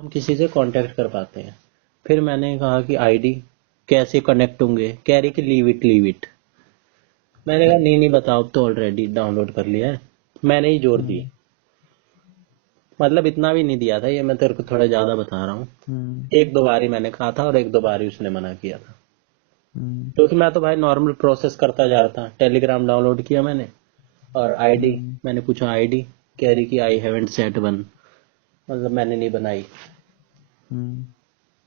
हम किसी से कांटेक्ट कर पाते हैं। फिर मैंने कहा कि आईडी कैसे कनेक्ट होंगे, कह रही कि लीव इट। मैंने कहा नहीं नहीं बताओ, अब तो ऑलरेडी डाउनलोड कर लिया है। मैंने ही जोड़ दी, मतलब इतना भी नहीं दिया था, ये मैं तेरे को थोड़ा ज्यादा बता रहा हूँ। एक दो बार ही मैंने कहा था और एक दो बार ही उसने मना किया था, क्योंकि मैं तो भाई नॉर्मल प्रोसेस करता जा रहा था। टेलीग्राम डाउनलोड किया मैंने और आईडी मैंने पूछा, आईडी कह रही कि आई हैवंट सेट वन, मतलब मैंने नहीं बनाई।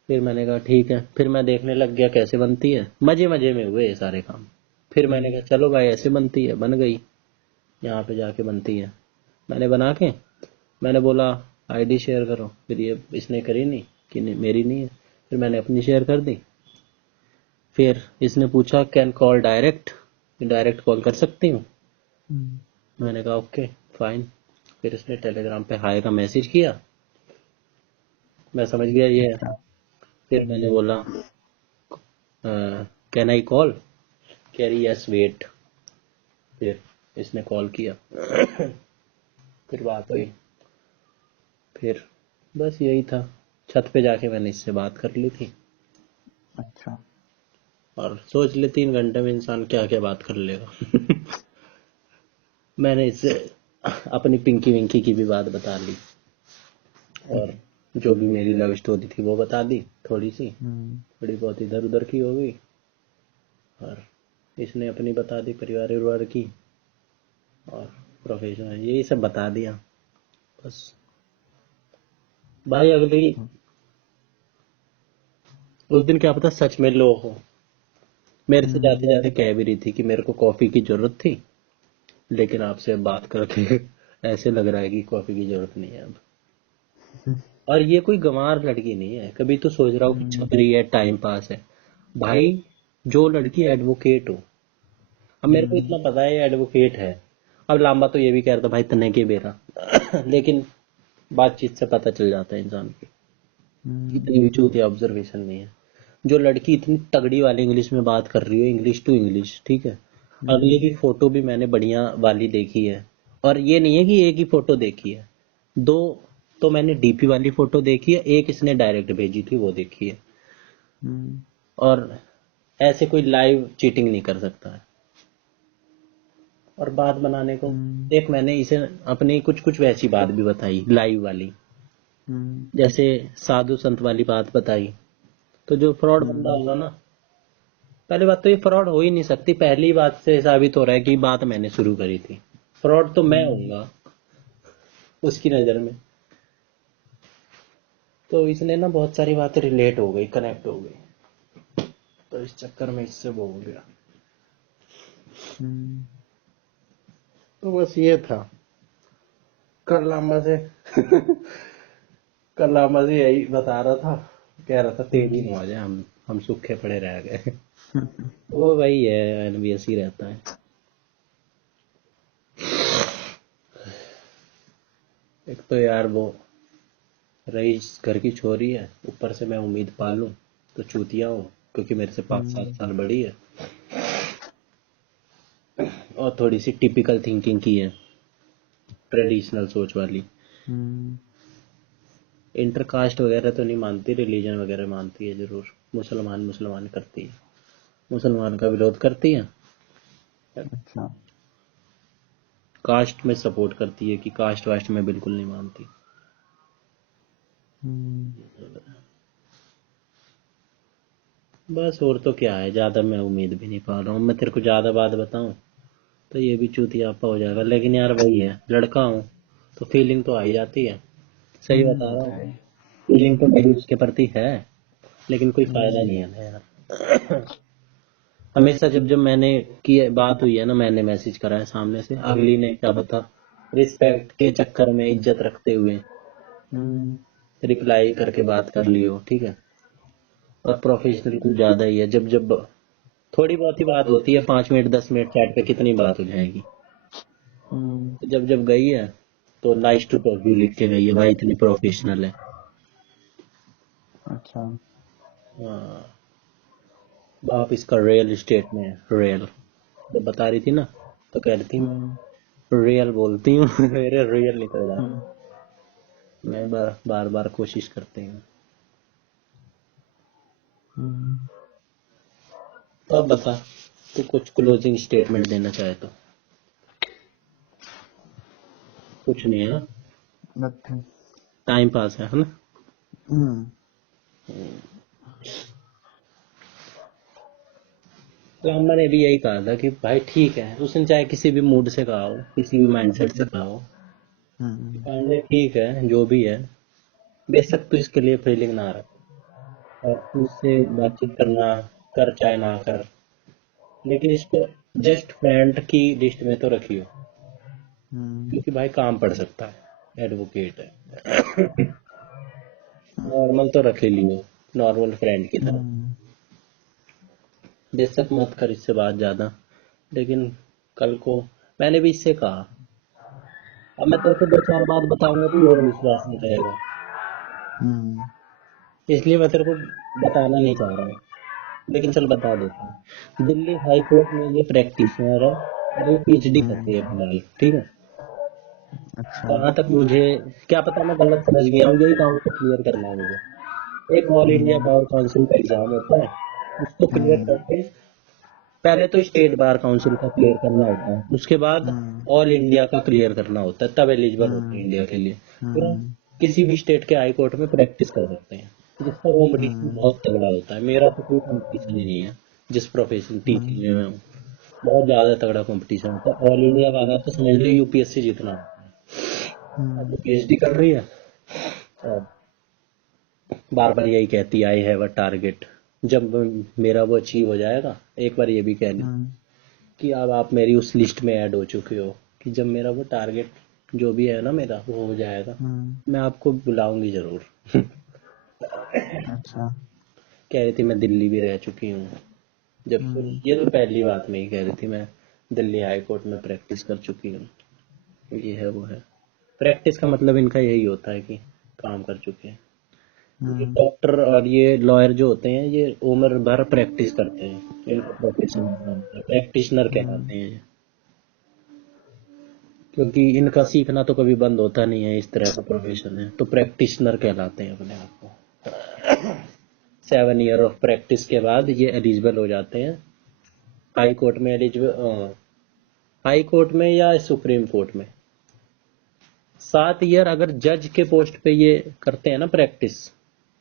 फिर मैंने कहा ठीक है, फिर मैं देखने लग गया कैसे बनती है। मजे मजे में हुए ये सारे काम। फिर मैंने कहा चलो भाई ऐसे बनती है, बन गई, यहाँ पे जाके बनती है। मैंने बना के मैंने बोला आईडी शेयर करो, फिर ये इसने करी नहीं कि नहीं, मेरी नहीं है। फिर मैंने अपनी शेयर कर दी। फिर इसने पूछा can call direct, direct call कर सकती हूँ। मैंने कहा ओके फाइन। फिर इसने टेलीग्राम पे हाय का मैसेज किया, मैं समझ गया ये है। फिर मैंने बोला कैन आई कॉल, कह रही यस वेट। फिर इसने कॉल किया, फिर बात हुई। फिर बस यही था, छत पे जाके मैंने इससे बात कर ली थी। अच्छा। और सोच ले 3 घंटे में इंसान क्या क्या बात कर लेगा। मैंने इससे अपनी पिंकी विंकी की भी बात बता ली, और जो भी मेरी लव स्टोरी थी वो बता दी, थोड़ी सी, थोड़ी बहुत इधर उधर की हो गई। और इसने अपनी बता दी, परिवार विवार की और प्रोफेशनल, यही सब बता दिया बस। भाई अगली उस दिन क्या पता सच में लो हो। मेरे से जाते जाते कह भी रही थी कि मेरे को कॉफी की जरूरत थी, लेकिन आपसे बात करके ऐसे लग रहा है कि कॉफी की जरूरत नहीं है अब। और ये कोई गंवार लड़की नहीं है, कभी तो सोच रहा हूँ कि छपरी है, टाइम पास है। भाई जो लड़की एडवोकेट हो, अब मेरे को इतना पता है ये एडवोकेट है। अब लांबा तो ये भी कह रहा था भाई तने के बेरा। लेकिन बातचीत से पता चल जाता है इंसान की, इतनी भी चूतिया ऑब्जर्वेशन नहीं है। जो लड़की इतनी तगड़ी वाली इंग्लिश में बात कर रही हो, इंग्लिश टू इंग्लिश, ठीक है। अगली की फोटो भी मैंने बढ़िया वाली देखी है, और ये नहीं है कि एक ही फोटो देखी है, दो तो मैंने डीपी वाली फोटो देखी है, एक इसने डायरेक्ट भेजी थी वो देखी है। और ऐसे कोई लाइव चीटिंग नहीं कर सकता है। और बात बनाने को देख, मैंने इसे अपनी कुछ कुछ वैसी बात भी बताई लाइव वाली, जैसे साधु संत वाली बात बताई। तो जो फ्रॉड बंदा होगा ना, पहली बात तो ये फ्रॉड हो ही नहीं सकती, पहली बात से साबित हो रहा है कि बात मैंने शुरू करी थी। फ्रॉड तो मैं होऊंगा उसकी नजर में। तो इसने ना बहुत सारी बातें रिलेट हो गई, कनेक्ट हो गई, तो इस चक्कर में इससे वो हो गया। तो बस ये था। कल लांबा से कल लांबा से यही बता रहा था, कह रहा था तेरी मौज है, हम सूखे पड़े रह गए। वो वही है, एनवीएस ही रहता है। एक तो यार वो रही घर की छोरी है, ऊपर से मैं उम्मीद पालूं तो चूतिया हूँ, क्योंकि मेरे से 5-7 साल बड़ी है, और थोड़ी सी टिपिकल थिंकिंग की है, ट्रेडिशनल सोच वाली। इंटरकास्ट वगैरह तो नहीं मानती, रिलीजन वगैरह मानती है जरूर। मुसलमान मुसलमान करती है, मुसलमान का विरोध करती है, अच्छा। कास्ट में सपोर्ट करती है, कि कास्ट वास्ट में बिल्कुल नहीं मानती। बस और तो क्या है, ज्यादा मैं उम्मीद भी नहीं पा रहा हूँ। मैं तेरे को ज्यादा बात बताऊं तो ये भी चूतियापा हो जाएगा, लेकिन यार वही है, लड़का हूँ तो फीलिंग तो आ ही जाती है। सही बता रहा हूँ, फीलिंग तो मेरी उसके प्रति है, लेकिन कोई फायदा नहीं है ना यार। हमेशा जब जब मैंने की बात हुई है ना, मैंने मैसेज करा है सामने से, अगली ने क्या पता रिस्पेक्ट के चक्कर में, इज्जत रखते हुए रिप्लाई करके बात कर ली हो, ठीक है। और प्रोफेशनल कुछ ज्यादा ही है, जब जब थोड़ी बहुत ही बात होती है, 5 मिनट 10 मिनट चैट पे कितनी बात हो जाएगी। तो जब जब गई है तो नाइस टू टॉक यू लिख के गई है, भाई इतनी प्रोफेशनल है। अच्छा। हाँ, बाप इसका रियल स्टेट में है, रियल। जब बता रही थी ना तो कह रही थी मैं रियल बोलती हूँ। मेरे रियल निकल जाता। मैं बार बार कोशिश करते हैं। हम्म, तो अब बता, तू कुछ क्लोजिंग स्टेटमेंट देना चाहे तो। कुछ नहीं है, nothing। टाइम पास है ना। हम्म, तो अम्मा ने भी यही कहा था कि भाई ठीक है, उसने चाहे किसी भी मूड से कहा हो, किसी भी माइंडसेट से कहा हो, हम्म, पांडे ठीक है जो भी है, बेशक तू इसके लिए फीलिंग ना रख, और तू उससे बातचीत करना कर चाहे ना कर, लेकिन इसको जस्ट फ्रेंड की लिस्ट में तो रखियो, हम्म, क्योंकि भाई काम पड़ सकता है, एडवोकेट है। नॉर्मल तो रख ही लियो, नॉर्मल फ्रेंड की तरह। हम्म, बेशक मत कर इससे बात ज्यादा, लेकिन कल को मैंने भी इससे कहा, अब मैं तेरे को 2 4 बात बताऊंगा तो और विश्वास नहीं करेगा, हम्म, इसलिए मैं तेरे को बताना नहीं चाह रहा हूँ, लेकिन चल बता देता हूँ। दिल्ली हाई कोर्ट में ये प्रैक्टिशनर है, और ये पीएचडी कर रही है फिलहाल, ठीक है। अच्छा। जहाँ तक मुझे, क्या पता मैं गलत समझ गया हूँ, यही डाउट को क्लियर करना है मुझे। एक ऑल इंडिया हम्म, बार काउंसिल का एग्जाम होता है, उसको क्लियर हम्म, करके पहले तो स्टेट बार काउंसिल का क्लियर करना होता है, उसके बाद हम्म, ऑल इंडिया का क्लियर करना होता है, तब एलिजिबल होते हैं हम्म, इंडिया के लिए। फिर हम हम्म, किसी भी स्टेट के हाई कोर्ट में प्रैक्टिस कर सकते हैं, जिसका कंपटीशन हम्म, बहुत तगड़ा होता है। मेरा तो कोई कंपटीशन ही नहीं है, जिस प्रोफेशन हम्म, टीचिंग में मैं हूँ, बहुत ज्यादा तगड़ा कंपटीशन होता है। ऑल इंडिया वाला तो समझ लो यूपीएससी जितना होता है। अब हम्म, वो पीएचडी कर रही है, और बार बार यही कहती है आई हैव अ टारगेट। जब मेरा वो अचीव हो जाएगा, एक बार ये भी कह ली हम्म, कि अब आप मेरी उस लिस्ट में ऐड हो चुके हो, कि जब मेरा वो टारगेट जो भी है ना मेरा वो हो जाएगा, हम्म, मैं आपको बुलाऊंगी जरूर। अच्छा। कह रही थी मैं दिल्ली भी रह चुकी हूँ, जब हम्म, ये तो पहली बात में ही कह रही थी, मैं दिल्ली हाई कोर्ट में प्रैक्टिस कर चुकी हूँ, ये है वो है। प्रैक्टिस का मतलब इनका यही होता है कि काम कर चुके हैं। ये हम्म, डॉक्टर और ये लॉयर जो होते हैं, ये उम्र भर प्रैक्टिस करते हैं, इनका प्रोफेशन प्रैक्टिशनर हम्म, कहलाते हैं ये। क्योंकि इनका सीखना तो कभी बंद होता नहीं है, इस तरह का प्रोफेशन है, तो प्रैक्टिशनर कहलाते हैं अपने आप को। 7 ईयर ऑफ प्रैक्टिस के बाद ये एलिजिबल हो जाते हैं हाई कोर्ट में, एलिजिबल हाई कोर्ट में या सुप्रीम कोर्ट में। 7 ईयर अगर जज के पोस्ट पे ये करते हैं ना प्रैक्टिस,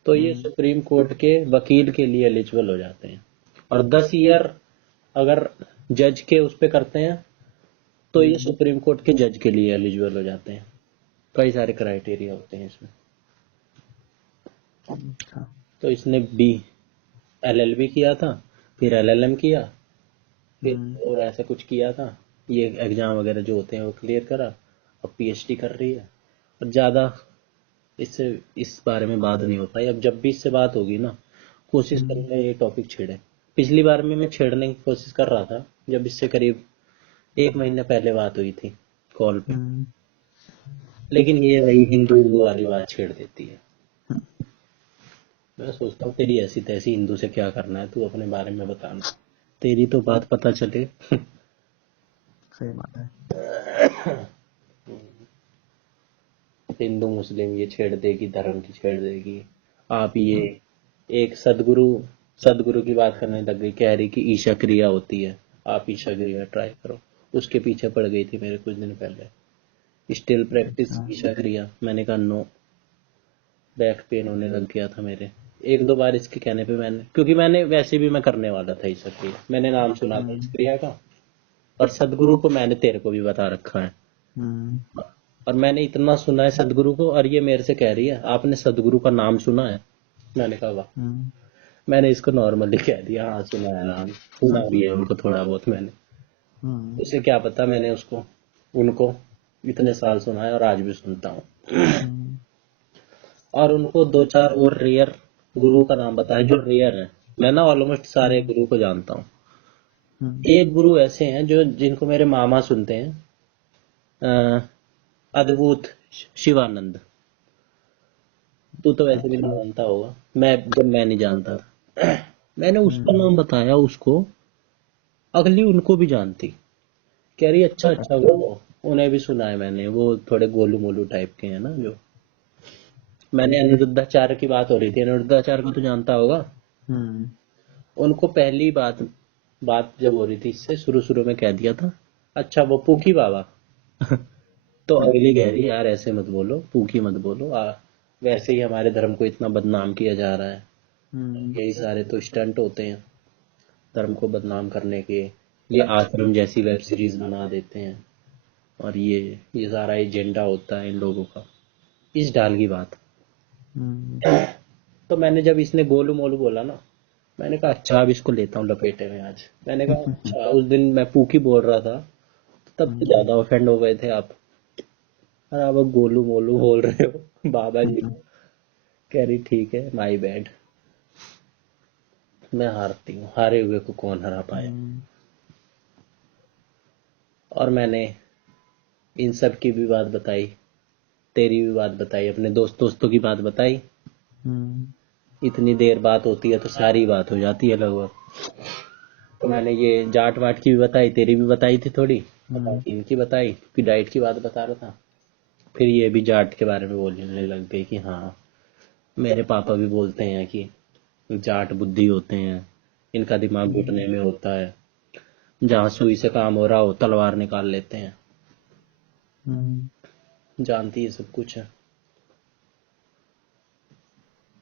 तो ये हम्म, सुप्रीम कोर्ट के वकील के लिए एलिजिबल हो जाते हैं। और 10 ईयर अगर जज के उस पे करते हैं, तो ये हम्म, सुप्रीम कोर्ट के जज के लिए एलिजिबल हो जाते हैं। कई सारे क्राइटेरिया होते हैं इसमें। अच्छा। तो इसने बी एलएलबी किया था, फिर एलएलएम किया, फिर हम्म, और ऐसा कुछ किया था, ये एग्जाम वगैरह जो होते हैं वो क्लियर करा, अब पीएचडी कर रही है। और ज़्यादा इससे इस बारे में बात नहीं हो पाई। अब जब भी इससे बात होगी ना, कोशिश हम्म, करूंगा ये टॉपिक छेड़े। पिछली बार में मैं छेड़ने की कोशिश कर रहा था, जब इससे करीब 1 महीने पहले बात हुई थी कॉल पे, हम्म, लेकिन ये वही हिंदू हिंदू वाली बात छेड़ देती है। मैं सोचता हूँ तेरी ऐसी तैसी हिंदू से क्या करना है, तू अपने बारे में बताना, तेरी तो बात पता चले। सही बात है। हिंदू मुस्लिम ये छेड़ देगी, धर्म की छेड़ देगी। आप ये एक सदगुरु सदगुरु की बात करने लग गई, कह रही कि ईशा क्रिया होती है, आप ईशा क्रिया ट्राई करो। उसके पीछे पड़ गई थी मेरे कुछ दिन पहले, स्टिल प्रैक्टिस अच्छा। ईशा क्रिया। मैंने कहा नो, बैक पेन होने लग गया था मेरे। 1 2 बार इसके कहने पे मैंने, क्योंकि मैंने वैसे भी मैं करने वाला था ईशा क्रिया, मैंने नाम सुना था इस हम्म, क्रिया का, और सदगुरु को मैंने तेरे को भी बता रखा है। हम्म, और मैंने इतना सुना है सदगुरु को, और ये मेरे से कह रही है आपने सदगुरु का नाम सुना है। मैंने कहा वाह। हम्म, मैंने इसको नॉर्मली कह दिया, हाँ सुना है, नाम सुना भी है उनको थोड़ा बहुत मैंने। हम्म, उसे क्या पता मैंने उसको उनको इतने साल सुना है और आज भी सुनता हूँ। हम्म, और उनको 2 4 और रेयर गुरु का नाम बताया जो रेयर है। मैं ना ऑलमोस्ट सारे हम्म, गुरु को जानता हूँ। हम्म, एक गुरु ऐसे हैं जो जिनको मेरे मामा सुनते हैं, अ, अद्भुत शिवानंद। तू तो वैसे भी अच्छा। नहीं जानता होगा, मैं नहीं जानता था। मैंने उसका हम्म, नाम बताया उसको, अगली उनको भी जानती, कह रही अच्छा अच्छा अच्छा। वो उन्हें भी सुना है मैंने, वो थोड़े गोलू मोलू टाइप के हैं ना जो। मैंने अनिरुद्धाचार्य की बात हो रही थी, अनिरुद्धाचार्य को तो जानता होगा। हम्म उनको पहली बात बात जब हो रही थी इससे शुरू शुरू में कह दिया था, अच्छा वो पूकी बाबा। तो अगली कह रही यार ऐसे मत बोलो, पूकी मत बोलो, वैसे ही हमारे धर्म को इतना बदनाम किया जा रहा है, हम्म यही सारे तो स्टंट होते हैं धर्म को बदनाम करने के, ये आश्रम जैसी वेब सीरीज बना देते हैं, और ये सारा एजेंडा होता है इन लोगों का, इस ढाल की बात। हम्म तो मैंने जब इसने गोलू मोलू बोला ना, मैंने कहा अच्छा अब इसको लेता हूँ लपेटे में आज। मैंने कहा अच्छा, उस दिन मैं पूकी बोल रहा था तब तो ज्यादा ऑफेंड हो गए थे आप, और अब गोलू मोलू बोल रहे हो बाबा जी। कह रही ठीक है, माई बैड, मैं हारती हूँ, हारे हुए को कौन हरा पाए। और मैंने इन सब की भी बात बताई, तेरी भी बात बताई, अपने दोस्तों की बात बताई। इतनी देर बात होती है तो सारी बात हो जाती है लगभग। तो मैंने ये जाट वाट की भी बताई, तेरी भी बताई थी थोड़ी, इनकी बताई कि डाइट की बात बता रहा था। फिर ये भी जाट के बारे में बोलने लग गई कि हाँ मेरे पापा भी बोलते हैं कि जाट बुद्धि होते हैं, इनका दिमाग घुटने में होता है, जहाँ सुई से काम हो रहा हो तलवार निकाल लेते हैं। जानती है सब कुछ है।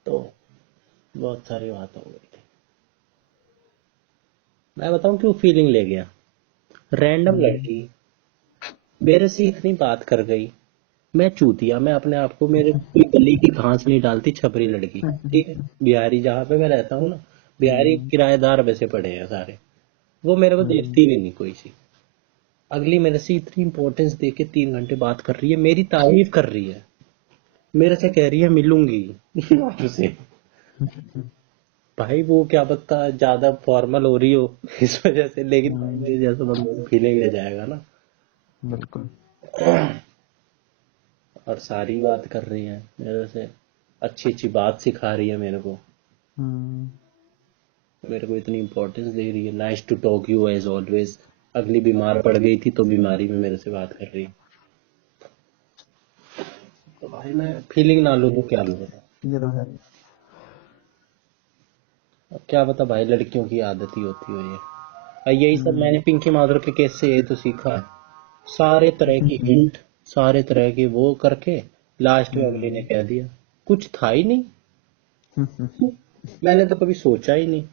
तो बहुत सारी बात हो गई थी। मैं बताऊं क्यों फीलिंग ले गया। रैंडम लड़की मेरे से इतनी बात कर गई, मैं चूतिया, मैं अपने आप को, मेरे कोई गली की घास नहीं डालती, छपरी लड़की, ठीक है, बिहारी जहाँ पे मैं रहता हूँ ना, बिहारी किराएदार वैसे पड़े हैं सारे, वो मेरे को देखती भी नहीं कोई सी। अगली मेरे से इतनी इंपॉर्टेंस दे के 3 घंटे बात कर रही है, मेरी तारीफ कर रही है, मेरे से कह रही है मिलूंगी आपसे। भाई वो क्या पता ज्यादा फॉर्मल हो रही हो इस वजह से, लेकिन मेरे जैसा बंदे को फीलिंग ले जाएगा ना। बिल्कुल। और सारी बात कर रही है मेरे से, अच्छी अच्छी बात सिखा रही है मेरे को इतनी इंपॉर्टेंस दे रही है, nice to talk you as always. अगली बीमार पड़ गई थी तो बीमारी में मेरे से बात कर रही है। तो भाई मैं फीलिंग ना लूं तो क्या लूं बता। ये तो है। अब क्या बता भाई, लड़कियों की आदत ही होती है ये। और यही सब मैंने पिंकी माधुर के केस से यही तो सीखा है, सारे तरह की हिंट, सारे तरह की वो करके लास्ट में अगली ने कह दिया कुछ था ही नहीं। मैंने तो कभी सोचा ही नहीं।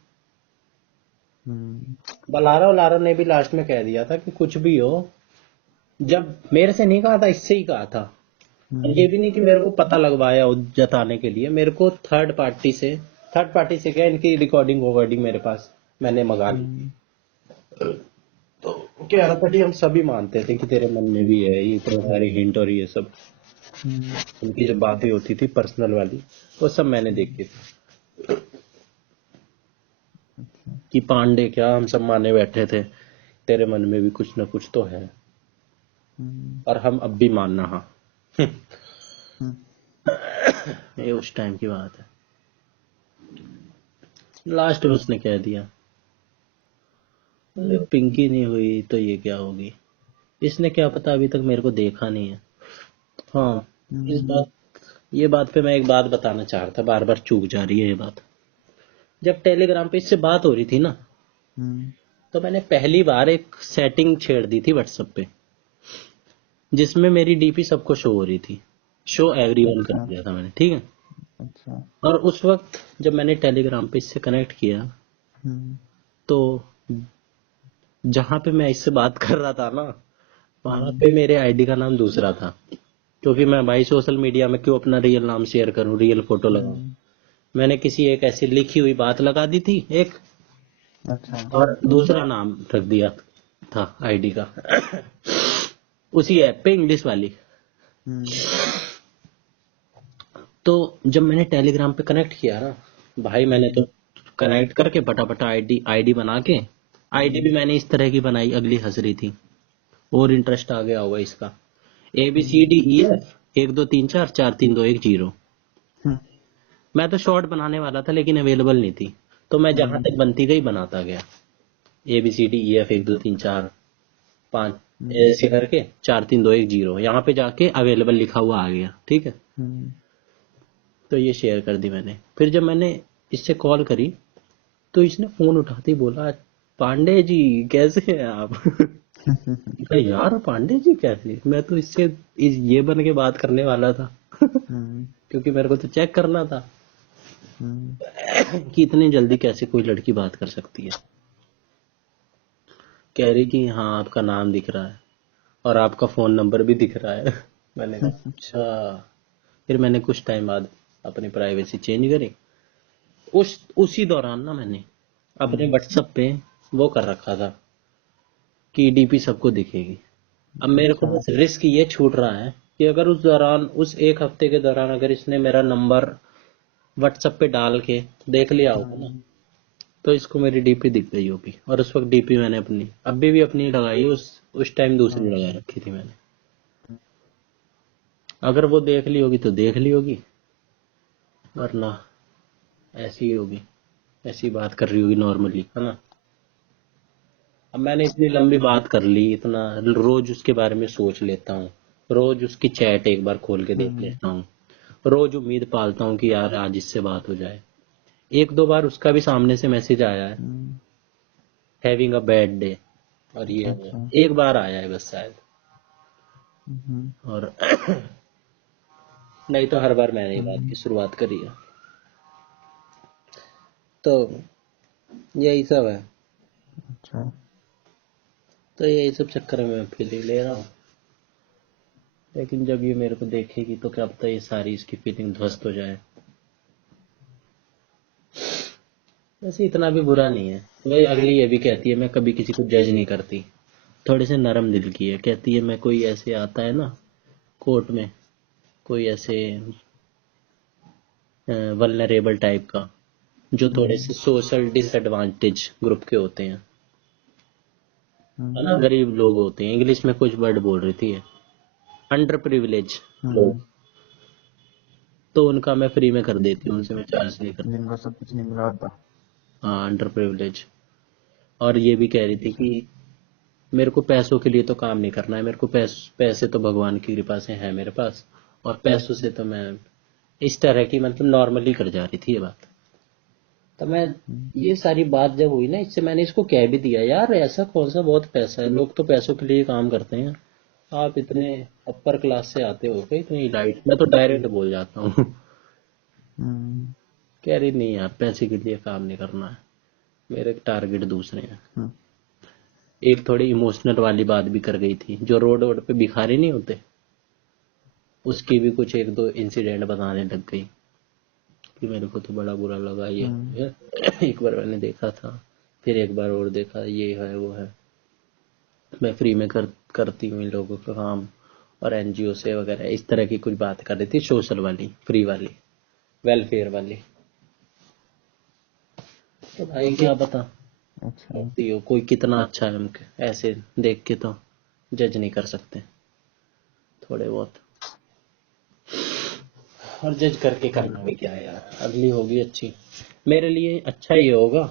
बलारा वलारा ने भी लास्ट में कह दिया था कि कुछ भी हो, जब मेरे से नहीं कहा था, इससे ही कहा था। और ये भी नहीं कि मेरे को पता लगवाया हो जताने के लिए, मेरे को थर्ड पार्टी से क्या, इनकी रिकॉर्डिंग वॉकॉर्डिंग मेरे पास मैंने मंगा ली। तो कह रहा था कि हम सभी मानते थे कि तेरे मन में भी है ये इतने सारे हिंट और ये सब, उनकी जो बातें होती थी पर्सनल वाली, वो सब मैंने देखी थी। कि पांडे क्या, हम सब माने बैठे थे, तेरे मन में भी कुछ ना कुछ तो है, और हम अब भी मानना। हाँ ये उस टाइम की बात है। लास्ट में उसने कह दिया अरे पिंकी नहीं हुई तो ये क्या होगी। इसने क्या पता, अभी तक मेरे को देखा नहीं है। हाँ ये बात पे मैं एक बात बताना चाह रहा था, बार बार चूक जा रही है ये बात। जब टेलीग्राम पे इससे बात हो रही थी ना, तो मैंने पहली बार एक सेटिंग छेड़ दी थी व्हाट्सएप पे, जिसमें मेरी डीपी सबको शो हो रही थी, शो एवरीवन कर दिया था मैंने, ठीक है। अच्छा। और उस वक्त जब मैंने टेलीग्राम पे इससे कनेक्ट किया, तो जहां पे मैं इससे बात कर रहा था ना, वहां पे मेरे आईडी का नाम दूसरा था, क्योंकि मैं भाई सोशल मीडिया में क्यों अपना रियल नाम शेयर करूं, रियल फोटो लगाऊं। मैंने किसी एक ऐसी लिखी हुई बात लगा दी थी एक, अच्छा। और दूसरा नाम रख दिया था आईडी का उसी ऐप पे, इंग्लिश वाली। तो जब मैंने टेलीग्राम पे कनेक्ट किया ना भाई, मैंने तो कनेक्ट करके फटाफट आईडी आईडी बना के, आईडी भी मैंने इस तरह की बनाई, अगली हंस रही थी, और इंटरेस्ट आ गया होगा इसका, ABCDEF 1 2 3 4 4 3 2 1 0। मैं तो शॉर्ट बनाने वाला था लेकिन अवेलेबल नहीं थी, तो मैं जहां तक बनती गई बनाता गया, ABCDEF 1 2 3 4 5 ऐसे करके 4 3 2 1 0, यहाँ पे जाके अवेलेबल लिखा हुआ आ गया, ठीक है। तो ये शेयर कर दी मैंने। फिर जब मैंने इससे कॉल करी तो इसने फोन उठाते ही बोला, पांडे जी कैसे हैं आप? कहा, यार पांडे जी कैसे? मैं तो ये बन के बात करने वाला था। हम्म, क्योंकि मेरे को तो चेक करना था हम्म, कि इतनी जल्दी कैसे कोई लड़की बात कर सकती है। कह रही कि हाँ आपका नाम दिख रहा है और आपका फोन नंबर भी दिख रहा है। मैंने कहा अच्छा। फिर मैंने कुछ टाइम बाद अपनी प्राइवेसी चेंज करी। उसी दौरान ना मैंने अपने व्हाट्सएप पे वो कर रखा था कि डीपी सबको दिखेगी। अब मेरे को अच्छा। बस रिस्क ये छूट रहा है कि अगर उस एक हफ्ते के दौरान अगर इसने मेरा नंबर व्हाट्सएप पे डाल के देख लिया होगा ना, हम्म, तो इसको मेरी डीपी दिख गई होगी। और उस वक्त डीपी मैंने अपनी अभी भी अपनी लगाई, उस टाइम दूसरी लगा हम्म, रखी थी मैंने। अगर वो देख ली होगी तो देख ली होगी, वरना ऐसी ही होगी, ऐसी बात कर रही होगी नॉर्मली, है ना। अब मैंने इतनी लंबी बात कर ली, इतना रोज उसके बारे में सोच लेता हूँ, रोज उसकी चैट एक बार खोल के देख हम्म, लेता हूँ, रोज उम्मीद पालता हूँ कि यार आज इससे बात हो जाए। एक दो बार उसका भी सामने से मैसेज आया है, हम्म, हैविंग अ बैड डे, और ये वो अच्छा। एक बार आया है बस शायद। हम्म, और नहीं तो हर बार मैंने ही बात हम्म, की शुरुआत करी है। तो यही सब है। अच्छा। तो यही सब चक्कर में मैं फीलिंग ले रहा हूँ। लेकिन जब ये मेरे को देखेगी तो क्या पता ये सारी इसकी फीलिंग ध्वस्त हो जाए। वैसे इतना भी बुरा नहीं है। वही अगली ये भी कहती है मैं कभी किसी को जज नहीं करती, थोड़े से नरम दिल की है। कहती है मैं कोई ऐसे आता है ना कोर्ट में, कोई ऐसे वल्नरेबल टाइप का, जो थोड़े हम्म, से सोशल डिसएडवांटेज ग्रुप के होते हैं, है ना, हम्म, गरीब लोग होते हैं, इंग्लिश में कुछ वर्ड बोल रही थी, अंडर प्रिविलेज हम्म, लोग, तो उनका मैं फ्री में कर देती हूँ, उनसे मैं चार्ज नहीं करती। जिनको सब कुछ नहीं मिला था। हाँ अंडर प्रिविलेज। और ये भी कह रही थी अच्छा। कि मेरे को पैसों के लिए तो काम नहीं करना है, मेरे को पैसे तो भगवान की कृपा से हैं मेरे पास, और पैसों से तो मैं इस तरह की मतलब नॉर्मली कर जा रही थी ये बात। तो मैं हम्म, ये सारी बात जब हुई ना इससे, मैंने इसको कह भी दिया यार ऐसा कौन सा बहुत पैसा है, लोग तो पैसों के लिए काम करते हैं, आप इतने अपर क्लास से आते हो क्या, इतनी लाइट, मैं तो डायरेक्ट बोल जाता हूँ। हम्म, कह रही नहीं यार पैसे के लिए काम नहीं करना है, मेरे टारगेट दूसरे हैं। हम्म, एक थोड़ी इमोशनल वाली बात भी कर गई थी, जो रोड वोड पे भिखारी नहीं होते, उसकी भी कुछ एक दो इंसिडेंट बताने लग गई कि मेरे को तो बड़ा बुरा लगा हम्म, ये एक बार मैंने देखा था, फिर एक बार और देखा, ये है वो है, मैं फ्री में करती हूँ इन लोगों का काम, और एनजीओ से वगैरह इस तरह की कुछ बात कर रही थी, सोशल वाली, फ्री वाली, वेलफेयर वाली। तो भाई क्या पता अच्छा। होती हो कोई कितना अच्छा है, हम ऐसे देख के तो जज नहीं कर सकते थोड़े बहुत। और जज करके करना भी हम्म, क्या है यार, अगली होगी अच्छी, मेरे लिए अच्छा ये होगा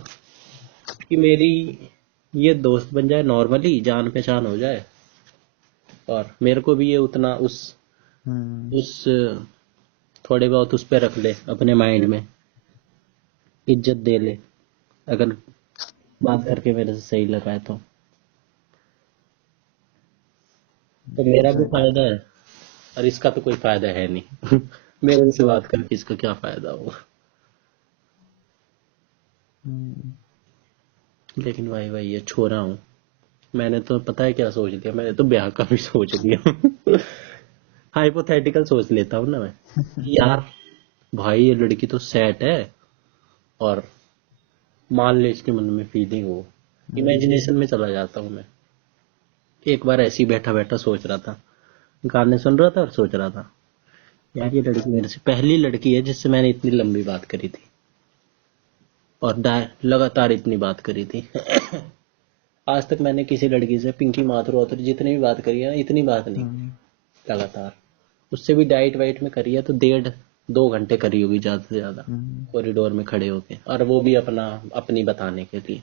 कि मेरी ये दोस्त बन जाए, नॉर्मली जान पहचान हो जाए, और मेरे को भी ये उतना हम्म, उस थोड़े बहुत उस पे रख ले अपने माइंड में, इज्जत दे ले, अगर बात करके मेरे से सही लगा है तो मेरा भी एग्जैक्टली। फायदा है, और इसका तो कोई फायदा है नहीं। मेरे से बात करके इसका क्या फायदा होगा। हम्म, लेकिन भाई ये छोरा हूँ, मैंने तो पता है क्या सोच लिया, मैंने तो ब्याह का भी सोच लिया। हाइपोथेटिकल सोच लेता हूँ ना मैं कि यार भाई ये लड़की तो सेट है, और मान ले इसके मन में फीलिंग हो, हम्म, इमेजिनेशन में चला जाता हूँ मैं। एक बार ऐसे ही बैठा बैठा सोच रहा था, गाने सुन रहा था और सोच रहा था यार ये लड़की मेरे से पहली लड़की है जिससे मैंने इतनी लंबी बात करी थी, और लगातार इतनी बात करी थी। आज तक मैंने किसी लड़की से पिंकी माथुर वाथुर जितनी भी बात करी है ना, इतनी बात नहीं हम्म, की लगातार। उससे भी डाइट वाइट में करी है तो 1.5 2 घंटे करी होगी ज्यादा से ज्यादा, हम्म, कॉरिडोर में खड़े होके, और वो भी अपनी बताने के लिए।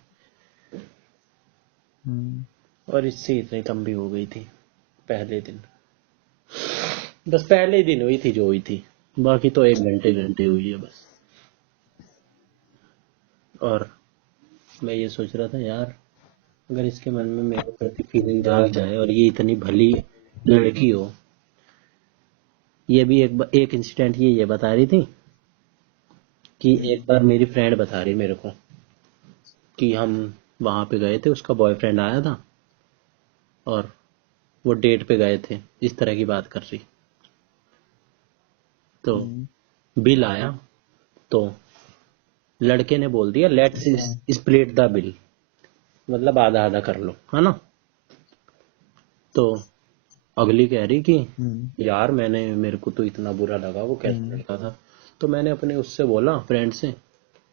हम्म, और इससे इतनी लंबी हो गई थी पहले दिन, बस पहले दिन हुई थी जो हुई थी। बाकी तो 1 घंटे घंटे हुई है बस। और मैं ये सोच रहा था यार, अगर इसके मन में मेरे प्रति फीलिंग जाग जाए और ये इतनी भली लड़की हो। ये भी एक इंसिडेंट ये बता रही थी कि एक बार मेरी फ्रेंड बता रही मेरे को कि हम वहां पे गए थे, उसका बॉयफ्रेंड आया था और वो डेट पे गए थे, इस तरह की बात कर रही। तो हम्म, बिल आया तो लड़के ने बोल दिया लेट्स अच्छा। स्प्लिट द बिल, मतलब आधा आधा कर लो, है ना। तो अगली कह रही कि हम्म, यार मेरे को तो इतना बुरा लगा, वो कैसा हम्म, लड़का था। तो मैंने अपने उससे बोला, फ्रेंड से,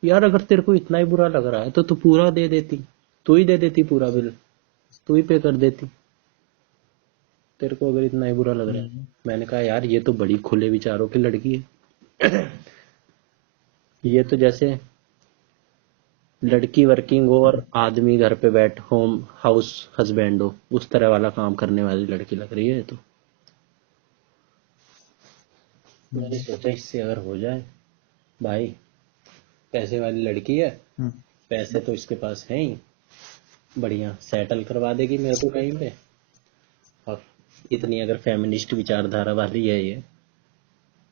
यार अगर तेरे को इतना ही बुरा लग रहा है तो तू पूरा दे देती, तू ही दे देती पूरा बिल, तू ही पे कर देती, तेरे को अगर इतना ही बुरा लग रहा है। हम्म, मैंने कहा यार ये तो बड़ी खुले विचारों की लड़की है। ये तो जैसे लड़की वर्किंग हो और आदमी घर पे बैठ होम हाउस हस्बैंड हो, उस तरह वाला काम करने वाली लड़की लग रही है ये तो। मैंने हम्म, सोचा इससे अगर हो जाए, भाई पैसे वाली लड़की है, हम्म, पैसे तो इसके पास हैं ही, बढ़िया सेटल करवा देगी मेरे को कहीं पे। और इतनी अगर फेमिनिस्ट विचारधारा वाली है ये,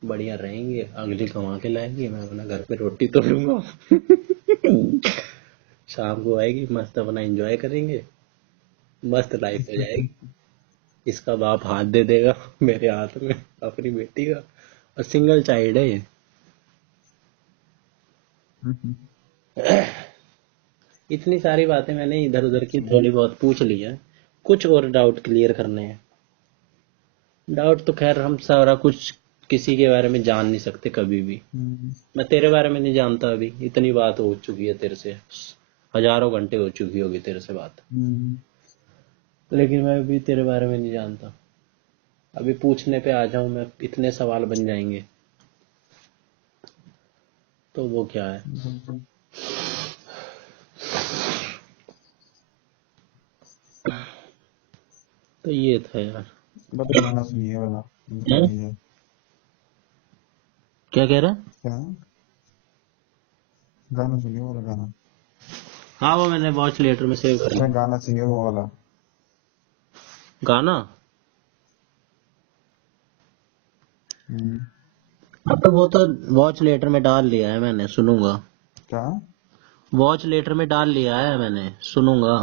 बढ़िया रहेंगे, अगली कमा के लाएंगे, मैं अपना घर पे रोटी तो लूंगा। शाम को आएगी, मस्त अपना एंजॉय करेंगे, मस्त लाइफ हो जाएगी। इसका बाप हाथ दे देगा मेरे हाथ में अपनी बेटी का, और सिंगल चाइल्ड है ये। हम्म, इतनी सारी बातें मैंने इधर उधर की थोड़ी बहुत पूछ ली है, कुछ और डाउट क्लियर करने हैं। डाउट तो खैर हम सारा कुछ किसी के बारे में जान नहीं सकते कभी भी। हम्म, मैं तेरे बारे में नहीं जानता, अभी इतनी बात हो चुकी है तेरे से, हजारों घंटे हो चुकी होगी तेरे से बात, हम्म, लेकिन मैं अभी तेरे बारे में नहीं जानता। अभी पूछने पे आ जाऊं मैं, इतने सवाल बन जाएंगे, तो वो क्या है। बिल्कुल। तो ये था यार। बट गाना सुनिए वाला बता हैं? दीजिए। क्या कह रहा? क्या? गाना सुनिए वाला गाना। हाँ वो मैंने वॉच लेटर में सेव कर क्या लिया। गाना सुनिए वो वाला। गाना? हम्म, अब तो वो तो वॉच लेटर में डाल लिया है मैंने, सुनूंगा। क्या? वॉच लेटर में डाल लिया है मैंने, सुनूंगा।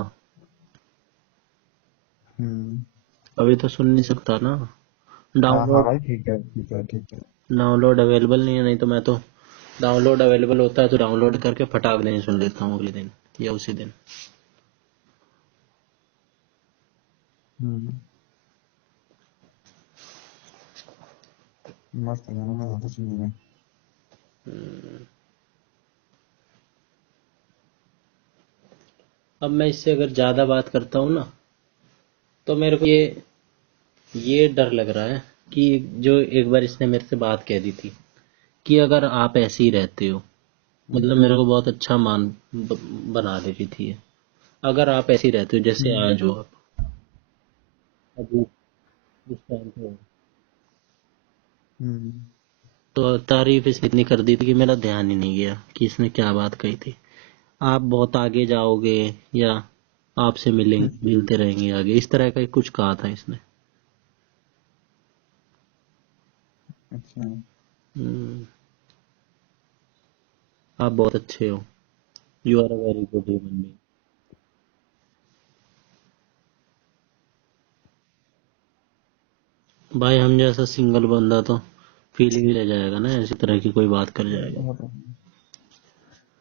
हम्म, अभी तो सुन नहीं सकता ना। हाँ हाँ डाउनलोड, भाई ठीक है ठीक है ठीक है। डाउनलोड अवेलेबल नहीं है, नहीं तो मैं तो डाउनलोड अवेलेबल होता है तो डाउनलोड करके फटाक देने सुन लेता हूँ अगले दिन या उसी दिन। हम्म, मस्त गाना मजा आता सुनने में। अब मैं इससे अगर ज्यादा बात करता हूँ ना, तो मेरे को ये डर लग रहा है कि जो एक बार इसने मेरे से बात कह दी थी कि अगर आप ऐसे ही रहते हो, मतलब मेरे को बहुत अच्छा बना दे रही थी ये, अगर आप ऐसे ही रहते हो जैसे हम्म, आज हो आप, अभी इस टाइम पे हो, हम्म, तो तारीफ इसने इतनी कर दी थी कि मेरा ध्यान ही नहीं गया कि इसने क्या बात कही थी। आप बहुत आगे जाओगे, या आपसे मिलते रहेंगे आगे, इस तरह का कुछ कहा था इसने। अच्छा। हम्म, आप बहुत अच्छे हो, you are a very good human being. भाई हम जैसा सिंगल बंदा तो फीलिंग ले जाएगा ना, ऐसी तरह की कोई बात कर वो तो जाएगा। होता है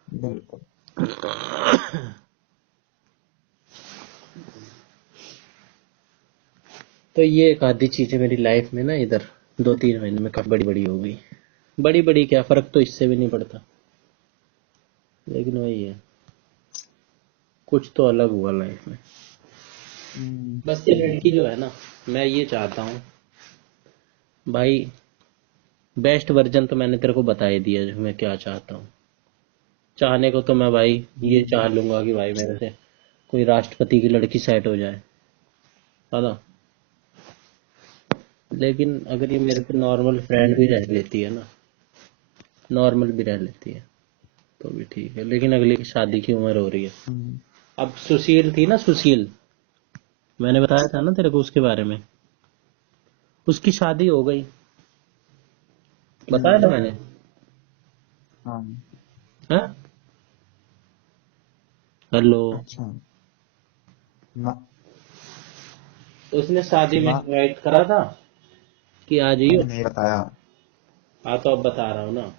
बिल्कुल। तो ये एक आधी चीजें मेरी लाइफ में ना इधर 2-3 महीने में काफी बड़ी बड़ी हो गई। बड़ी बड़ी क्या, फर्क तो इससे भी नहीं पड़ता, लेकिन वही है, कुछ तो अलग हुआ लाइफ में। हम्म, बस ये लड़की जो है ना, मैं ये चाहता हूँ भाई, बेस्ट वर्जन तो मैंने तेरे को बता ही दिया जो मैं क्या चाहता हूँ। चाहने को तो मैं भाई ये चाह लूंगा कि भाई मेरे से कोई राष्ट्रपति की लड़की सेट हो जाए, है ना। लेकिन अगर ये मेरे पे नॉर्मल फ्रेंड भी रह लेती है ना, नॉर्मल भी रह लेती है तो भी ठीक है, लेकिन अगली की शादी की उम्र हो रही है। हम्म, अब सुशील थी ना, सुशील, मैंने बताया था ना तेरे को उसके बारे में, उसकी शादी हो गई, बताया था हम्म, मैंने। हाँ, हाँ, हेलो। अच्छा, ना, उसने शादी में ना, इनवाइट करा था कि आ जाइयो। नहीं बताया। हाँ तो अब बता रहा हूँ ना,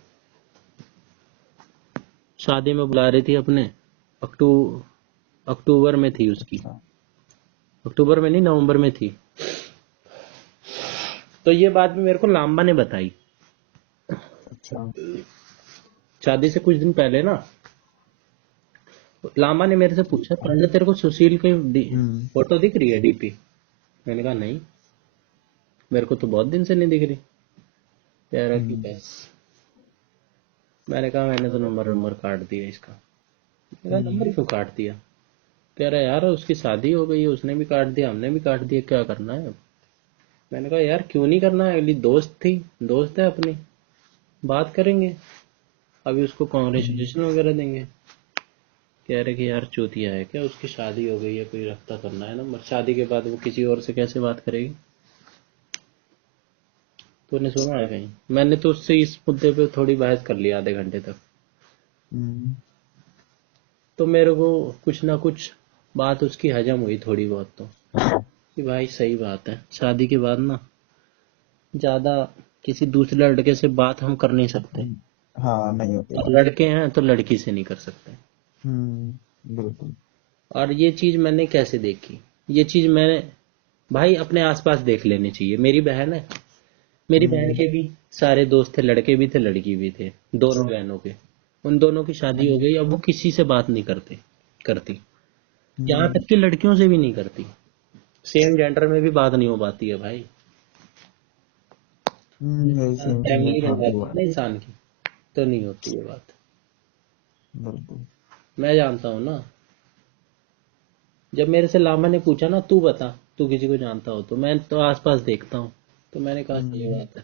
शादी में बुला रही थी अपने, अक्टू अक्टूबर में थी उसकी, अच्छा, अक्टूबर में नहीं, नवंबर में थी। तो ये बात भी मेरे को लांबा ने बताई, अच्छा, शादी से कुछ दिन पहले ना। लांबा ने मेरे से पूछा, पंडित तेरे को सुशील की हम्म, फोटो दिख रही है, डीपी? मैंने कहा नहीं, मेरे को तो बहुत दिन से नहीं दिख रही। कह रहा कि हम्म, बस। मैंने कहा मैंने तो नंबर नंबर काट दिया इसका। मैंने कहा हम्म, नंबर क्यों काट दिया? कह रहा यार उसकी शादी हो गई है, उसने भी काट दिया, हमने भी काट दिया, क्या करना है अब? मैंने कहा यार क्यों नहीं करना है, अगली दोस्त थी, दोस्त है अपनी, बात करेंगे, अभी उसको हम्म, कॉन्ग्रेचुलेशन वगैरह देंगे। कह रहे कि यार चूतिया है क्या, उसकी शादी हो गई है, कोई रखता करना है नंबर, शादी के बाद वो किसी और से कैसे बात करेगी? तूने सुना है कहीं? मैंने तो उससे इस मुद्दे पे थोड़ी बहस कर ली आधे घंटे तक। हम्म, तो मेरे को कुछ ना कुछ बात उसकी हजम हुई थोड़ी बहुत, तो कि भाई सही बात है, शादी के बाद ना ज्यादा किसी दूसरे लड़के से बात हम कर नहीं सकते, हाँ, नहीं होती और बात। लड़के हैं तो लड़की से नहीं कर सकते। बिल्कुल। और ये चीज मैंने कैसे देखी, ये चीज मैंने भाई अपने आसपास देख लेनी चाहिए। मेरी बहन है, मेरी बहन हम्म, के भी सारे दोस्त थे, लड़के भी थे लड़की भी थे, दोनों बहनों के। उन दोनों की शादी हो हम्म, गई, अब वो किसी से बात नहीं करती, यहाँ हम्म, तक कि लड़कियों से भी नहीं करती, सेम जेंडर में भी बात नहीं हो पाती है भाई। यही सेम चीज मेरे फैमिली बन साथ भी जाती हुआ है है। ना इंसान की, तो नहीं होती ये बात। बिल्कुल। मैं जानता हूँ ना, जब मेरे से लामा ने पूछा ना, तू बता तू किसी को जानता हो, तो मैं तो आसपास देखता हूँ, तो मैंने कहा सही हम्म, बात है।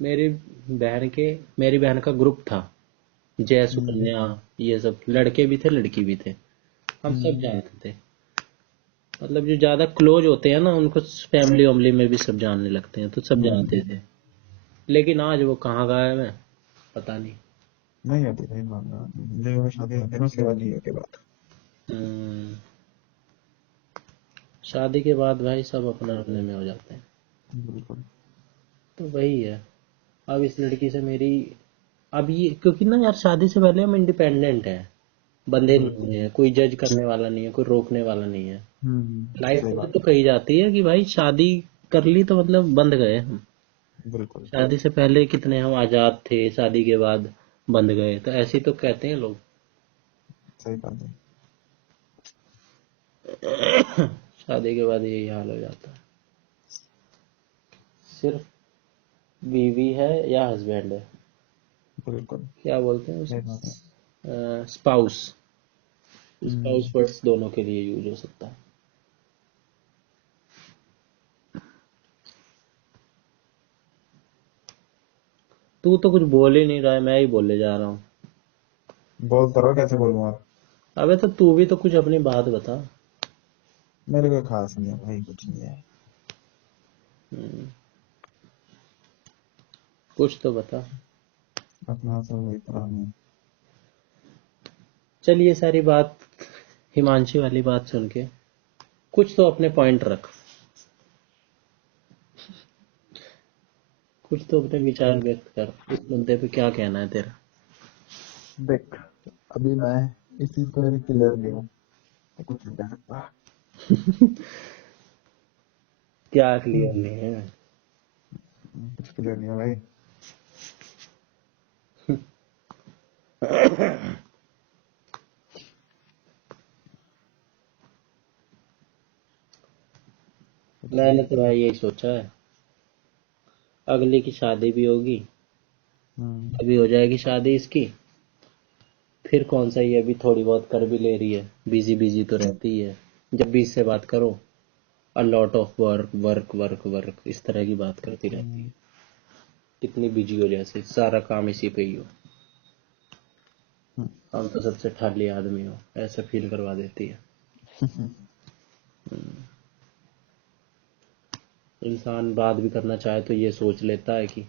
मेरी बहन के मेरी बहन का ग्रुप था, जय हम्म, सुकन्या, ये सब लड़के भी थे लड़की भी थे, हम सब हम्म, जानते थे। मतलब जो ज्यादा क्लोज होते हैं ना, उनको फैमिली वैमिली में भी सब जानने लगते हैं, तो सब जानते हम्म, थे। लेकिन आज वो कहाँ गायब है, पता नहीं। नहीं होती सही मामला। जब शादी होती है ना, उसके बाद नहीं होती बात। हम्म, शादी के बाद भाई सब अपना अपने में हो जाते हैं। बिल्कुल। तो वही है। अब इस लड़की से मेरी, अब ये क्योंकि ना यार शादी से पहले हम इंडिपेंडेंट हैं, बंधे बिल्कुल। नहीं है, कोई जज करने वाला नहीं है, कोई रोकने वाला नहीं है। लाइफ सही में बात तो है। कही जाती है कि भाई शादी कर ली तो मतलब बंध गए हम। बिल्कुल। शादी से पहले कितने हम आजाद थे, शादी के बाद बंध गए, तो ऐसे ही तो कहते हैं लोग। सही बात है। शादी के बाद यही हाल हो जाता है, सिर्फ बीवी है या हस्बैंड है, बिल्कुल। क्या बोलते हैं सही बात है। उसे, स्पाउस। स्पाउस हम्म, वर्ड्स दोनों के लिए यूज हो सकता है। तू तो कुछ बोल ही नहीं रहा है, मैं ही बोले जा रहा हूँ। बोल तो रहा हूँ, कैसे बोलूंगा। अबे तो तू भी तो कुछ अपनी बात बता। मेरे को खास नहीं है भाई, कुछ नहीं है। हम्म, कुछ तो बता। अपना सब वही पुराना है। चल ये सारी बात, हिमांशी वाली बात सुन के कुछ तो अपने पॉइंट रख, कुछ तो अपने विचार व्यक्त कर, इस मुद्दे पे क्या कहना है तेरा? देख, अभी मैं इस चीज को मेरी क्लियर नहीं हूँ, तो कुछ नहीं कह सकता। क्या क्लियर नहीं है? कुछ क्लियर नहीं है भाई। कुछ मैंने नहीं। तो भाई यही सोचा है, अगली की शादी भी होगी, हम्म, अभी हो जाएगी शादी इसकी, फिर कौन सा, ये अभी थोड़ी बहुत कर भी ले रही है, बिजी बिजी तो रहती ही है। जब भी इससे बात करो, a lot of work work work work, इस तरह की बात करती रहती हम्म, है। कितनी बिजी हो, जैसे सारा काम इसी पे ही हो। हम्म, हम तो सबसे ठाली आदमी हो, ऐसा फील करवा देती है। इंसान बात भी करना चाहे तो ये सोच लेता है कि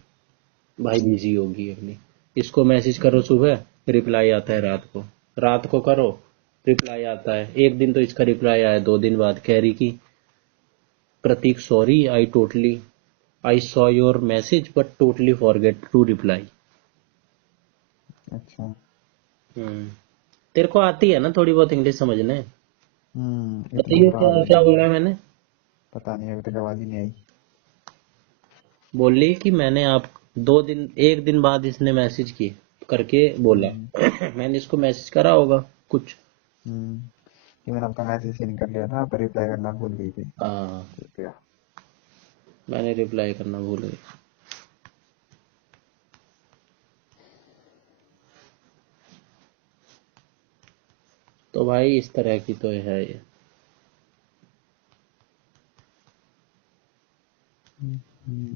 भाई बिजी होगी अपनी। इसको मैसेज करो सुबह, रिप्लाई आता है रात को। रात को करो, रिप्लाई आता है। एक दिन तो इसका रिप्लाई आया 2 दिन बाद, कह रही कि Prateek sorry, I saw your message but totally forget to reply. अच्छा। तेरे को आती है ना थोड़ी बहुत इंग्लिश समझने? इतनी बताइए तो आ क्या गई। क्या बोला है मैंने। पता नहीं, अभी तक आवाज ही नहीं आई। बोली कि मैंने आप 2 दिन, एक दिन बाद इसने मैसेज की करके बोला। हम्म मैंने इसको मैसेज करा होगा कुछ। हम्म कि मैंने आपका मैसेज सीन कर लिया था, पर रिप्लाई करना भूल गई थी। हाँ, ठीक है। मैंने रिप्लाई करना भूल गई। तो भाई इस तरह की तो है ये। हम्म,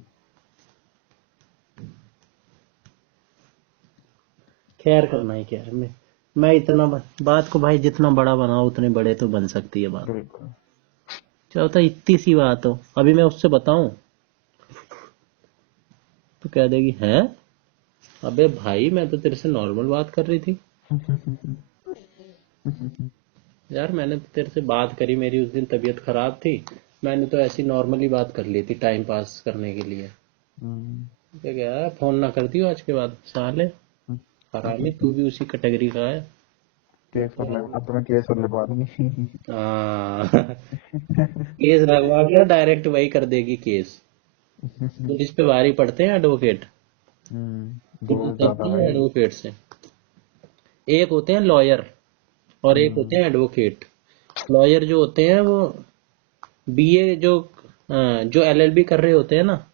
खैर करना ही क्या है। मैं इतना बात को भाई जितना बड़ा बनाओ उतने बड़े तो बन सकती है बात। बिल्कुल। क्या होता है इतनी सी बात हो, अभी मैं उससे बताऊं तो कह देगी है, अबे भाई मैं तो तेरे से नॉर्मल बात कर रही थी। यार मैंने तो तेरे से बात करी, मेरी उस दिन तबीयत खराब थी, मैंने तो ऐसी नॉर्मली बात कर ली थी टाइम पास करने के लिए। हम्म, क्या क्या फोन ना करती हो आज के बाद, साले हरामी तू भी उसी कैटेगरी का है। केस और लग, अब तो मैं केस और लगवा दूंगी। हाँ। केस लगवा के डायरेक्ट वही कर देगी केस। पुलिस पे भारी पड़ते हैं एडवोकेट। बहुत ज्यादा डरती है भाई। एडवोकेट से। एक होते हैं लॉयर और एक होते हम्म हैं एडवोकेट। लॉयर जो होते हैं वो बीए जो एलएलबी कर रहे होते हैं ना।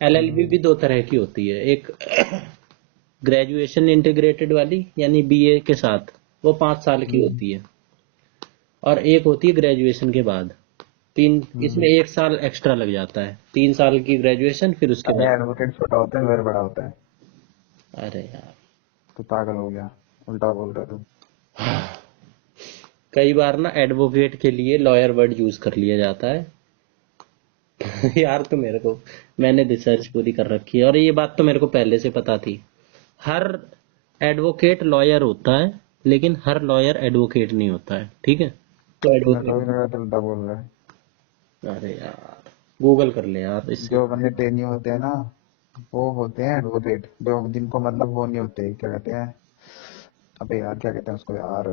एलएलबी हम्म भी दो तरह की होती है। एक ग्रेजुएशन इंटीग्रेटेड वाली यानी बीए के साथ, वो 5 साल की हम्म होती है। और एक होती है ग्रेजुएशन के बाद, तीन, इसमें हम्म 1 साल एक्स्ट्रा लग जाता है। 3 साल की ग्रेजुएशन फिर उसके अरे बाद। एडवोकेट छोटा होता है, लॉयर बड़ा होता है। अरे यार, तो पागल हो गया, उल्टा बोल रहा तू। कई बार ना एडवोकेट के लिए लॉयर वर्ड यूज कर लिया जाता है। यार तो मेरे को, मैंने रिसर्च पूरी कर रखी है और ये बात तो मेरे को पहले से पता थी। हर एडवोकेट लॉयर होता है, लेकिन हर लॉयर एडवोकेट नहीं होता है, ठीक है? तो मैं तो एडवोकेट, अभी लगा तू उल्टा बोल रहा है। अरे यार गूगल कर ले यार इससे। जो बंदे ट्रेनी होते हैं ना, वो होते हैं एडवोकेट, जो जिनको मतलब वो नहीं होते, क्या कहते हैं, अबे यार क्या कहते हैं उसको यार,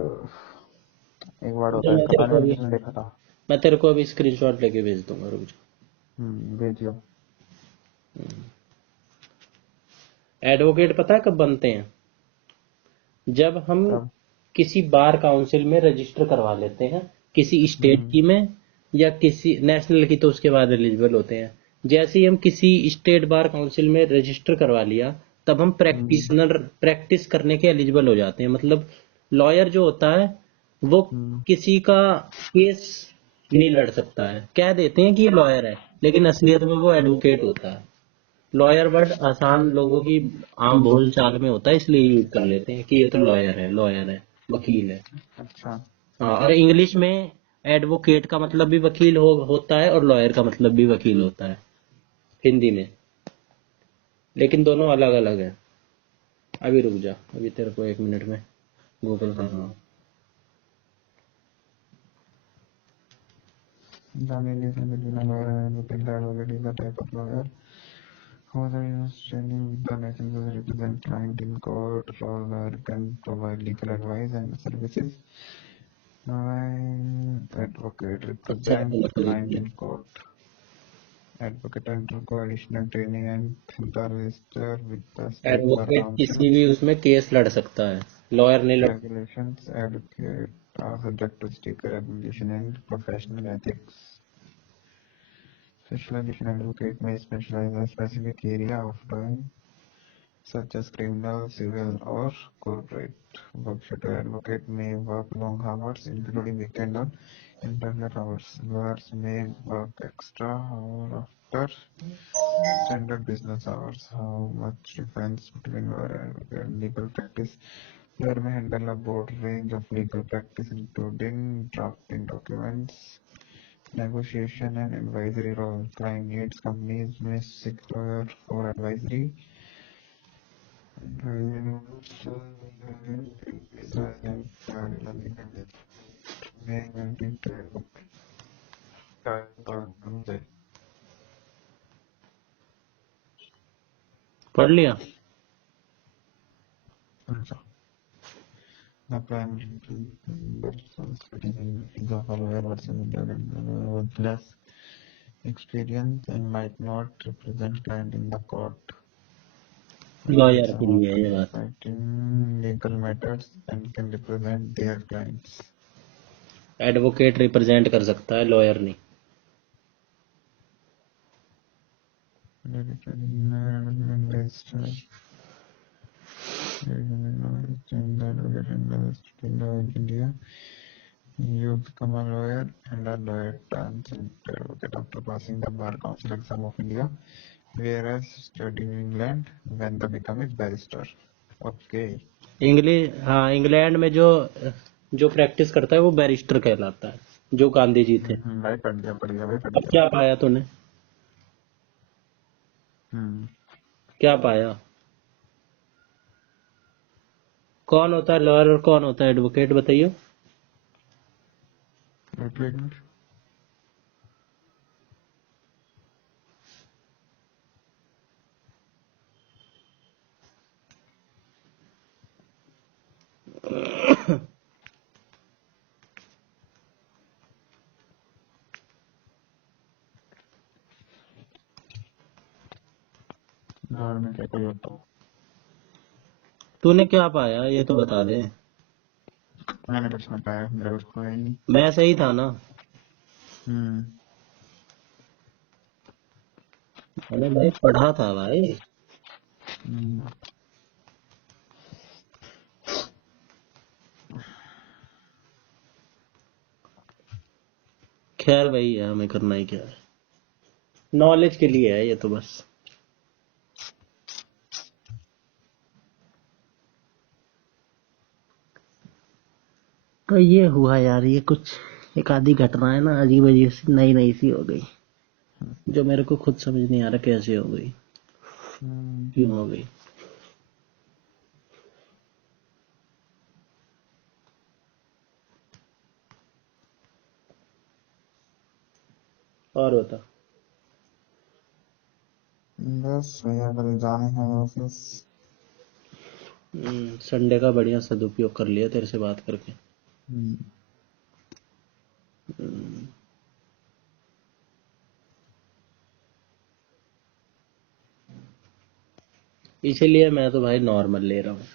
एक वर्ड होता जो है मैं इसका, तेरे आज को मैंने अभी किसी ने देखा था। मैं तेरे को अभी स्क्रीनशॉट लेके भेज दूंगा, रुक जा। भेजियो। एडवोकेट पता है कब बनते हैं? जब हम कब? किसी बार काउंसिल में रजिस्टर करवा लेते हैं, किसी स्टेट हम्म की में, या किसी नेशनल की, तो उसके बाद एलिजिबल होते हैं। जैसे ही हम किसी स्टेट बार काउंसिल में रजिस्टर करवा लिया, तब हम हम्म प्रैक्टिस करने के एलिजिबल हो जाते हैं। मतलब लॉयर जो होता है वो हम्म किसी का केस नहीं लड़ सकता है, कह देते हैं कि ये लॉयर है, लेकिन असलियत में वो एडवोकेट होता है। लॉयर वर्ड आसान लोगों की आम बोल चाल में होता है, इसलिए यूज कर लेते हैं कि ये तो लॉयर है, लॉयर है, वकील है। अच्छा। हाँ, और इंग्लिश में एडवोकेट का मतलब भी वकील होता है और लॉयर का मतलब भी वकील होता है, हिंदी में। लेकिन दोनों अलग अलग है। अभी रुक जा, अभी तेरे को 1 मिनट में गूगल कर रहा हूँ। Examination between a lawyer and advocate. The advocate is a type of lawyer who is training with the license to represent client in court. Lawyer can provide legal advice and services. Advocate अच्छा represent client in court. Advocate undergo additional training and the register with the state bar advocate council. किसी भी उसमें case लड़ सकता है, lawyer नहीं लड़। Regulations. Advocate are subject to strict regulation and professional ethics. Specialization. Advocate may specialize in a specific area of law, such as criminal, civil, or corporate. Worksheet. Advocate may work long hours, including weekend or irregular hours. Lawyers may work extra or after Standard business hours. How much difference between lawyer and legal practice? Lawyer may handle a broad range of legal practice, including drafting documents, negotiation, and advisory role. Client needs companies may seek lawyer for advisory. पढ़ लिया। The primary is of a lawyer versus with less experience and might not represent client in the court. Lawyer के Some लिए of है ये बात। fight in legal matters and can represent their clients. Advocate represent कर सकता है, lawyer नहीं। India, you become a lawyer and a lawyer turns into advocate after passing the Bar Council exam of India, whereas studying in England when the become is barrister. Okay. English, हाँ, England में जो जो practice करता है वो barrister कहलाता है, जो गांधी जी थे। भाई पढ़ दिया भाई पढ़ अब क्या पाया तूने? क्या पाया? कौन होता है लॉयर और कौन होता है एडवोकेट, बताइए। में क्या कोई होता तूने क्या पाया ये तो बता दे। मैंने कुछ नहीं पाया, मेरा कुछ पाया ही नहीं। मैं सही था ना? मैंने भाई पढ़ा था भाई। खैर भाई है, हमें करना ही क्या है, नॉलेज के लिए है ये तो बस। तो ये हुआ यार, ये कुछ एक आधी घटना है ना अजीब अजीब सी नई नई सी हो गई, जो मेरे को खुद समझ नहीं आ रहा कैसे हो गई, क्यों हो गई। और बता। बस भैया कल जाने हैं ऑफिस। संडे का बढ़िया सदुपयोग कर लिया तेरे से बात करके। इसीलिए मैं तो भाई नॉर्मल ले रहा हूँ।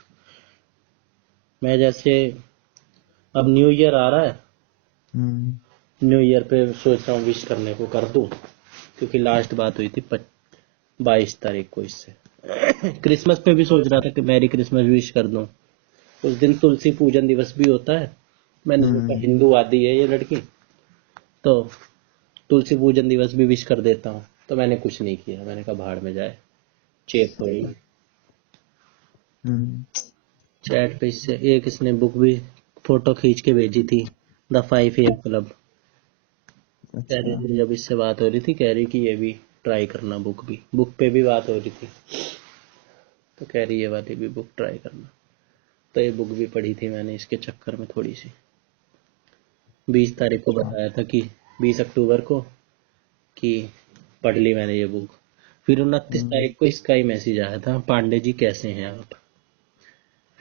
मैं जैसे अब न्यू ईयर आ रहा है, न्यू ईयर पे सोच रहा हूँ विश करने को कर दूं, क्योंकि लास्ट बात हुई थी 22 तारीख को इससे। क्रिसमस पे भी सोच रहा था कि मैरी क्रिसमस विश कर दूं। उस दिन तुलसी पूजन दिवस भी होता है। मैंने सोचा हिंदूवादी है ये लड़की, तो तुलसी पूजन दिवस भी विश कर देता हूँ। तो मैंने कुछ नहीं किया, मैंने कहा भाड़ में जाए, चेप हो गई। चैट पे इससे एक इसने बुक भी फोटो खींच के भेजी थी, द 5 AM क्लब। कह रही थी जब इससे बात हो रही थी, कह रही कि ये भी ट्राई करना, बुक पे भी बात हो रही थी, तो कह रही ये वाली भी बुक ट्राई करना। तो ये बुक भी पढ़ी थी मैंने इसके चक्कर में थोड़ी सी। 20 तारीख को बताया था कि 20 अक्टूबर को कि पढ़ ली मैंने ये बुक। फिर 29 तारीख को इसका ही मैसेज आया था, पांडे जी कैसे हैं आप।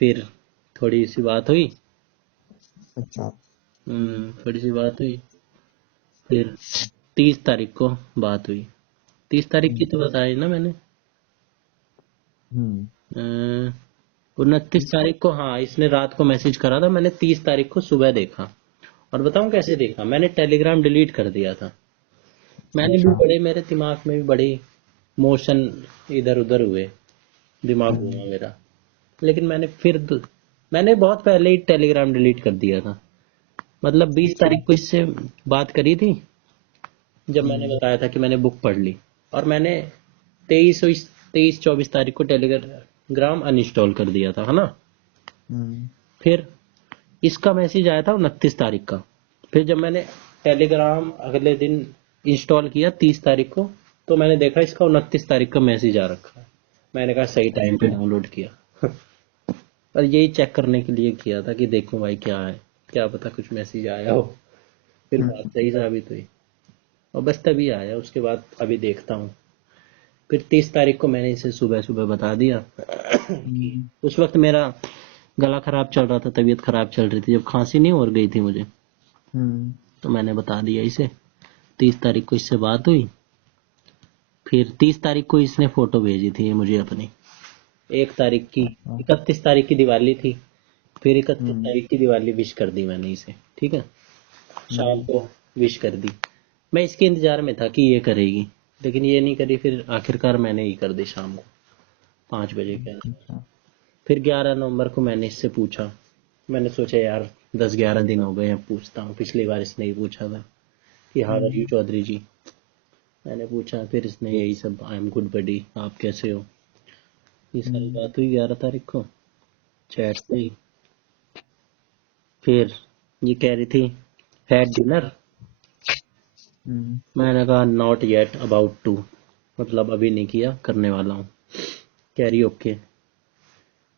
फिर थोड़ी सी बात हुई, थोड़ी सी बात हुई। फिर 30 तारीख को बात हुई। 30 तारीख की तो बताई ना मैंने। 29 तारीख को, हाँ, इसने रात को मैसेज करा था, मैंने 30 तारीख को सुबह देखा। और बताऊं कैसे देखा? मैंने टेलीग्राम डिलीट कर दिया था। मैंने भी बड़े, मेरे दिमाग में भी बड़ी मोशन इधर उधर हुए, दिमाग घूमा मेरा। लेकिन मैंने बहुत पहले ही टेलीग्राम डिलीट कर दिया था। मतलब 20 तारीख को इससे बात करी थी, जब मैंने बताया था कि मैंने बुक पढ़ ली। और मैंने तेईस 24 तारीख को टेलीग्राम अनइंस्टॉल कर दिया था, है ना। फिर इसका मैसेज आया था 29 तारीख का। फिर जब मैंने टेलीग्राम अगले दिन इंस्टॉल किया 30 तारीख को, तो मैंने देखा इसका 29 तारीख का मैसेज आ रखा है। मैंने कहा सही टाइम पे डाउनलोड किया। और यही चेक करने के लिए किया था कि देखूं भाई क्या है, क्या पता कुछ मैसेज आया हो। फिर बात सही साबित हुई और बस तभी आया। उसके बाद अभी देखता हूँ। फिर 30 तारीख को मैंने इसे सुबह सुबह बता दिया कि उस वक्त मेरा गला खराब चल रहा था, तबीयत खराब चल रही थी, जब खांसी नहीं हो गई थी मुझे, तो मैंने बता दिया इसे। 30 तारीख को इससे बात हुई। फिर 30 तारीख को इसने फोटो भेजी थी मुझे अपनी। 1 तारीख की 31 तारीख की दिवाली थी। फिर 31 तारीख की दिवाली विश कर दी मैंने इसे, ठीक है। शाम को विश कर दी। मैं इसके इंतजार में था कि ये करेगी, लेकिन ये नहीं करी। फिर आखिरकार मैंने ही कर दी शाम को 5 बजे के आसपास। फिर 11 नवंबर को मैंने इससे पूछा। मैंने सोचा यार 10-11 दिन हो गए हैं, पूछता हूँ। पिछली बार इसने ही पूछा था कि हाउ आर यू चौधरी जी। मैंने पूछा, फिर इसने यही सब आई एम गुड बडी, आप कैसे हो। ये सारी बात हुई 11 तारीख को चैट से ही। फिर ये कह रही थी हैड डिनर। मैंने कहा नॉट येट, अबाउट टू, मतलब अभी नहीं किया, करने वाला हूँ। कह रही ओके।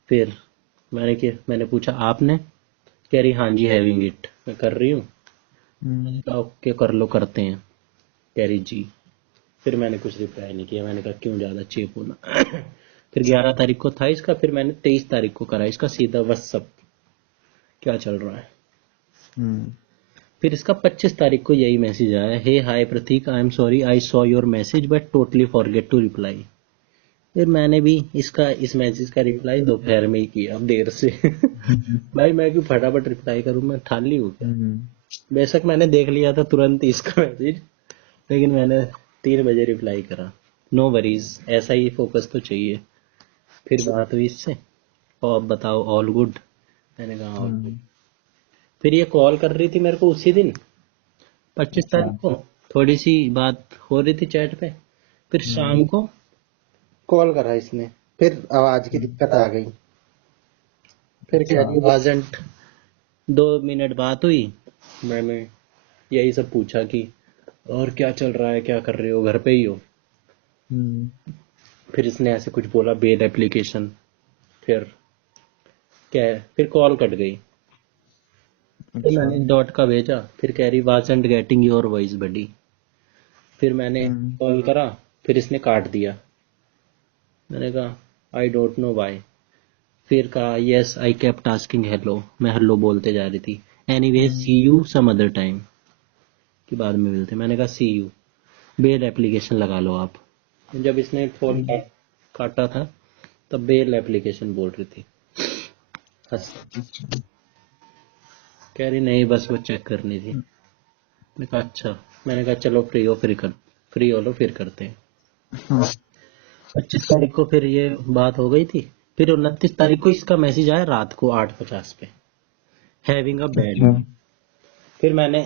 फिर मैंने पूछा आपने। कह रही हाँ जी हैविंग इट, मैं कर रही हूँ। मैंने कहा ओके कर लो, करते हैं। कह रही जी। फिर मैंने कुछ रिप्लाई नहीं किया। मैंने कहा क्यों ज़्यादा चेप होना। फिर 11 तारीख को था इसका। फिर मैंने 23 तारीख को करा इसका सीधा व्हाट्सअप, क्या चल रहा है। फिर इसका 25 तारीख को यही मैसेज आया, hey hi Prateek, I am sorry I saw your message but totally forget to reply. फिर मैंने भी इस मैसेज का रिप्लाई दोपहर में ही किया, अब देर से। भाई मैं क्यों फटाफट रिप्लाई करूं, मैं ठाली हूँ क्या। बेशक मैंने देख लिया था तुरंत ही इसका मैसेज, लेकिन मैंने 3 बजे रिप्लाई करा। नो वरीज, ऐसा ही फोकस तो चाहिए। फिर बात हुई इससे, और बताओ ऑल गुड। मैंने कहा ऑल गुड। फिर ये कॉल कर रही थी मेरे को उसी दिन 25 तारीख को। थोड़ी सी बात हो रही थी चैट पे। फिर शाम को कॉल करा इसने। फिर आवाज की दिक्कत आ गई। फिर क्या वाजंट 2 मिनट बात हुई। मैंने यही सब पूछा कि और क्या चल रहा है, क्या कर रहे हो, घर पे ही हो। फिर इसने ऐसे कुछ बोला बेल एप्लीकेशन। फिर क्या, फिर कॉल कट गई। फिर मैंने डॉट का भेजा। फिर कह रही वाजंट गेटिंग योर वॉइस बडी। फिर मैंने कॉल करा। फिर इसने काट दिया। मैंने कहा आई डोंट नो वाई। फिर कहा yes I kept asking hello, मैं हेलो बोलते जा रही थी। Anyway see you some other time, कि बाद में मिलते। मैंने कहा सी यू, बेल एप्लीकेशन लगा लो आप। जब इसने फोन काटा था तब बेल एप्लीकेशन बोल रही थी। हंस, कह रही नहीं बस वो चेक करनी थी। मैंने कहा अच्छा। मैंने कहा चलो फ्री हो लो फिर करते हैं। 25 तारीख को फिर ये बात हो गई थी। फिर 29 तारीख को इसका मैसेज आया रात को 8:50 पे, हैविंग अ बैड डे। फिर मैंने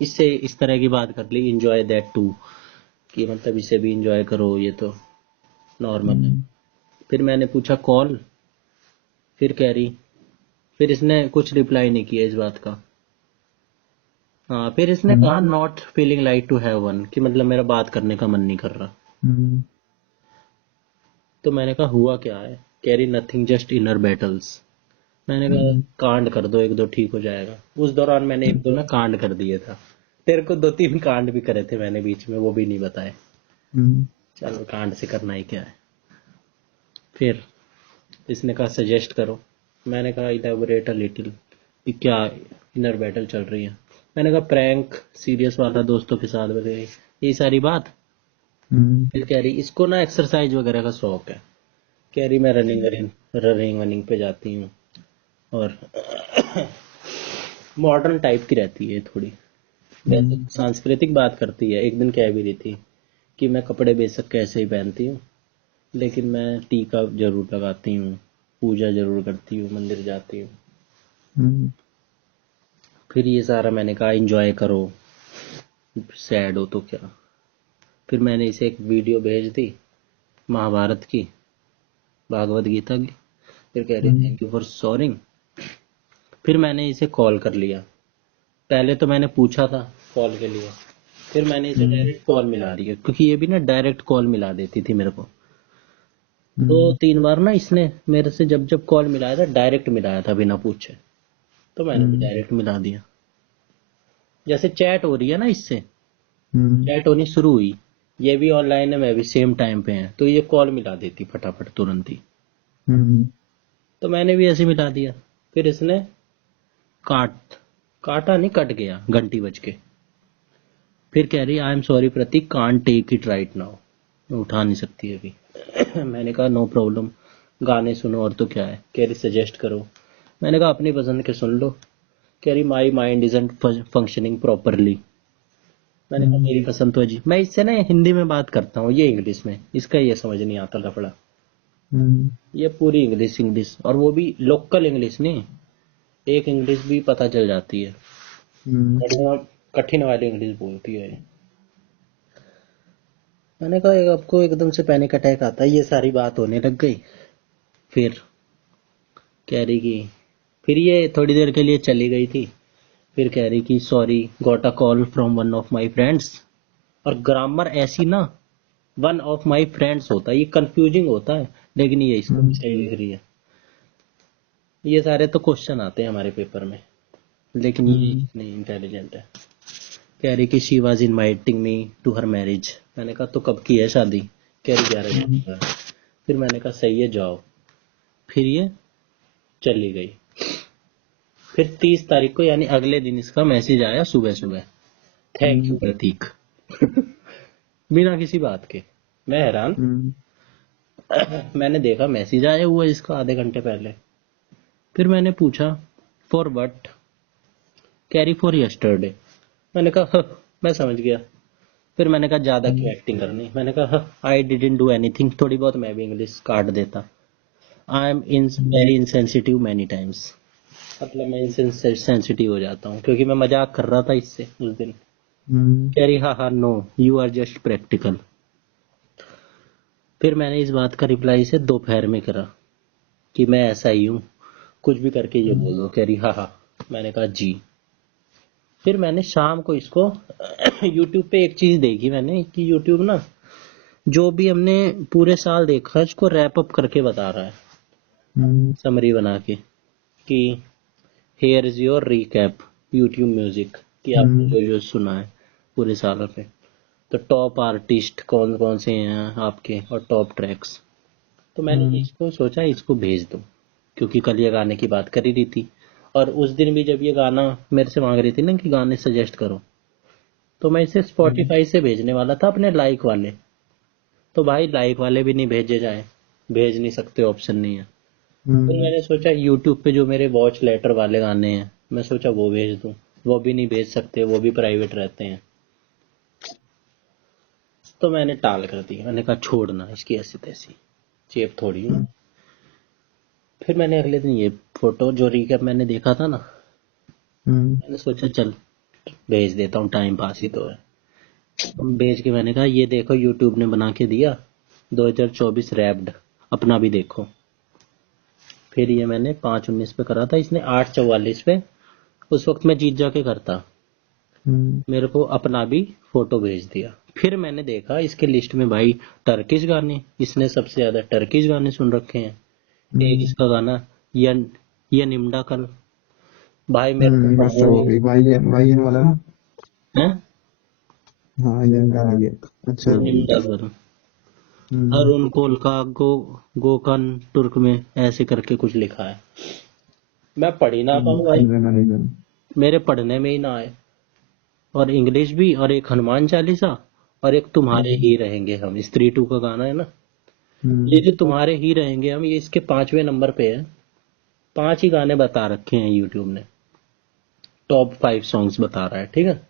इससे इस तरह की बात कर ली, इंजॉय दैट टू, कि मतलब इसे भी इंजॉय करो, ये तो नॉर्मल है। फिर मैंने पूछा कॉल। फिर कह रही, फिर इसने कुछ रिप्लाई नहीं किया इस बात का। हाँ, फिर इसने कहा not feeling like to have one, कि मतलब मेरा बात करने का मन नहीं कर रहा। तो मैंने कहा हुआ क्या है। कह रही नथिंग जस्ट इनर बैटल्स। मैंने कहा कांड कर दो एक दो, ठीक हो जाएगा। उस दौरान मैंने एक दो ना कांड कर दिए था। तेरे को 2-3 कांड भी करे थे मैंने बीच में, वो भी नहीं बताए। चलो कांड से करना ही क्या है। फिर इसने कहा सजेस्ट करो। मैंने कहा इलेबोरेट अ लिटिल, कि क्या इनर बैटल चल रही है। मैंने कहा प्रैंक सीरियस वाला दोस्तों के साथ वगैरह, यही सारी बात। फिर कह रही इसको ना एक्सरसाइज वगैरह का शौक है। कह रही मैं रनिंग वनिंग पे जाती हूँ, और मॉडर्न टाइप की रहती है थोड़ी। वैसे सांस्कृतिक बात करती है। एक दिन कह भी रही थी कि मैं कपड़े बेशक कैसे ही पहनती हूँ, लेकिन मैं टीका जरूर लगाती हूँ, पूजा जरूर करती हूँ, मंदिर जाती हूँ। फिर ये सारा मैंने कहा एंजॉय करो, सैड हो तो क्या। फिर मैंने इसे एक वीडियो भेज दी महाभारत की, भागवत गीता की। फिर कह रही थैंक यू फॉर सॉरिंग। फिर मैंने इसे कॉल कर लिया। पहले तो मैंने पूछा था कॉल के लिए, फिर मैंने इसे डायरेक्ट कॉल मिला दिया, क्योंकि ये भी ना डायरेक्ट कॉल मिला देती थी मेरे को। 2-3 बार ना इसने मेरे से जब जब कॉल मिलाया था डायरेक्ट मिलाया था बिना पूछे, तो मैंने भी डायरेक्ट मिला दिया। जैसे चैट हो रही है ना, इससे चैट होनी शुरू हुई, ये भी ऑनलाइन है, मैं भी सेम टाइम पे है, तो ये कॉल मिला देती फटाफट तुरंत ही। तो मैंने भी ऐसे मिला दिया। फिर इसने काट काटा नहीं, कट गया, घंटी बज के। फिर कह रही I am sorry Prateek, can't take it right now, मैं उठा नहीं सकती अभी। मैंने कहा नो प्रॉब्लम, गाने सुनो और तो क्या है। कह रही सजेस्ट करो। मैंने कहा अपनी पसंद के सुन लो। कह रही my mind isn't functioning properly. मैंने कहा मेरी पसंद तो है जी। मैं इससे ना हिंदी में बात करता हूँ, ये इंग्लिश में, इसका ये समझ नहीं आता लफड़ा। ये पूरी इंग्लिश इंग्लिश, और वो भी लोकल इंग्लिश नहीं, एक इंग्लिश भी पता चल जाती है, बढ़िया कठिन वाली इंग्लिश बोलती है। मैंने कहा आपको एकदम से पैनिक अटैक आता है, ये सारी बात होने लग गई। फिर कह रही कि फिर ये थोड़ी देर के लिए चली गई थी। फिर कह रही कि sorry, got a call from one of my friends. और ग्रामर ऐसी ना, वन ऑफ माई फ्रेंड्स होता है, ये कंफ्यूजिंग होता है, लेकिन ये इसको भी सही लिख रही है। ये सारे तो क्वेश्चन आते हैं हमारे पेपर में, लेकिन ये नहीं इंटेलिजेंट है। कह रही कि she was inviting me to her marriage. मैंने कहा तो कब की है शादी। कह रही 11 दिन का। फिर मैंने कहा सही है जाओ। फिर ये चली गई। फिर 30 तारीख को, यानी अगले दिन, इसका मैसेज आया सुबह सुबह, थैंक यू प्रतीक। बिना किसी बात के। मैं हैरान। मैंने देखा मैसेज आया हुआ इसका आधे घंटे पहले। फिर मैंने पूछा for what. Carry for yesterday. मैंने कहा मैं समझ गया। फिर मैंने कहा ज्यादा क्यों एक्टिंग करनी। मैंने कहा आई डिडंट डू एनीथिंग। थोड़ी बहुत मैं भी इंग्लिश काट देता। I am in very insensitive many times. मतलब मैं इनसे सेंसिटिव हो जाता हूँ, क्योंकि मैं मजाक कर रहा था इससे उस दिन। कह रही हाँ no, you are just practical. फिर मैंने इस बात का रिप्लाई से दोपहर में करा कि मैं ऐसा ही हूँ, कुछ भी करके ये बोल दो। कह रही हाँ। मैंने कहा जी। फिर मैंने शाम को इसको यूट्यूब पे एक चीज देखी मैंने, कि यूट्यूब ना जो भी हमने पूरे साल देखा इसको रैप अप करके बता रहा है, समरी बना के, कि here is your recap YouTube music, कि आपने जो जो सुना है पूरे साल पे, तो टॉप आर्टिस्ट कौन कौन से हैं आपके और टॉप ट्रैक्स। तो मैंने इसको सोचा इसको भेज दूं, क्योंकि कल ये गाने की बात कर ही रही थी, और उस दिन भी जब ये गाना मेरे से मांग रही थी ना कि गाने सजेस्ट करो, तो मैं इसे स्पॉटिफाई से भेजने वाला था अपने लाइक वाले। तो भाई लाइक वाले भी नहीं भेजे जाए, भेज नहीं सकते, ऑप्शन नहीं है। फिर मैंने सोचा यूट्यूब पे जो मेरे वॉच लेटर वाले गाने हैं, मैं सोचा वो भेज दूं। वो भी नहीं भेज सकते, वो भी प्राइवेट रहते हैं। तो मैंने टाल कर दी। मैंने कहा छोड़ना इसकी ऐसी तैसी, चेप थोड़ी हूँ। फिर मैंने अगले दिन ये फोटो जो रिकैप मैंने देखा था ना, मैंने सोचा चल भेज देता हूँ, टाइम पास ही तो है। भेज के मैंने कहा ये देखो यूट्यूब ने बना के दिया 2024 रैप्ड, अपना भी देखो। फिर ये मैंने 5:19 पे करा था, इसने 8:44 पे। उस वक्त मैं जीत जाके करता, मेरे को अपना भी फोटो भेज दिया। फिर मैंने देखा इसके लिस्ट में भाई टर्किश गाने, इसने सबसे ज्यादा टर्किश गाने सुन रखे हैं। एक इसका गाना ये निम्डा कल, भाई मेरे को बस वो भी भाई वाला ना। है हाँ ये गाना भी है। अच्छा निम्डा कल, अरुण कोल का गोकन तुर्क में ऐसे करके कुछ लिखा है। मैं पढ़ ही ना पाऊँ भाई, मेरे पढ़ने में ही ना आए। और इंग्लिश भी, और एक हनुमान चालीसा, और एक तुम्हारे ही रहेंगे हम, स्त्री 2 का गाना है ना, ये जो तुम्हारे ही रहेंगे हम, ये इसके 5वें नंबर पे है। 5 ही गाने बता रखे हैं यूट्यूब ने, टॉप 5 सॉन्ग्स बता रहा है, ठीक है।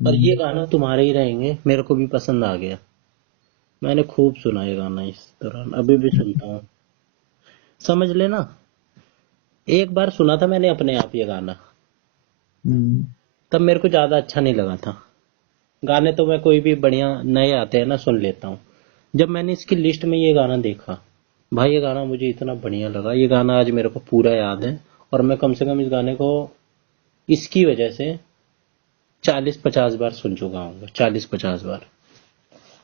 और ये गाना तुम्हारे ही रहेंगे मेरे को भी पसंद आ गया। मैंने खूब सुना ये गाना इस दौरान, अभी भी सुनता हूँ। समझ लेना, एक बार सुना था मैंने अपने आप ये गाना, तब मेरे को ज्यादा अच्छा नहीं लगा था। गाने तो मैं कोई भी बढ़िया नए आते हैं ना सुन लेता हूँ, जब मैंने इसकी लिस्ट में ये गाना देखा, भाई ये गाना मुझे इतना बढ़िया लगा, ये गाना आज मेरे को पूरा याद है। और मैं कम से कम इस गाने को इसकी वजह से 40-50 बार सुन चुका हूँ, 40-50 बार।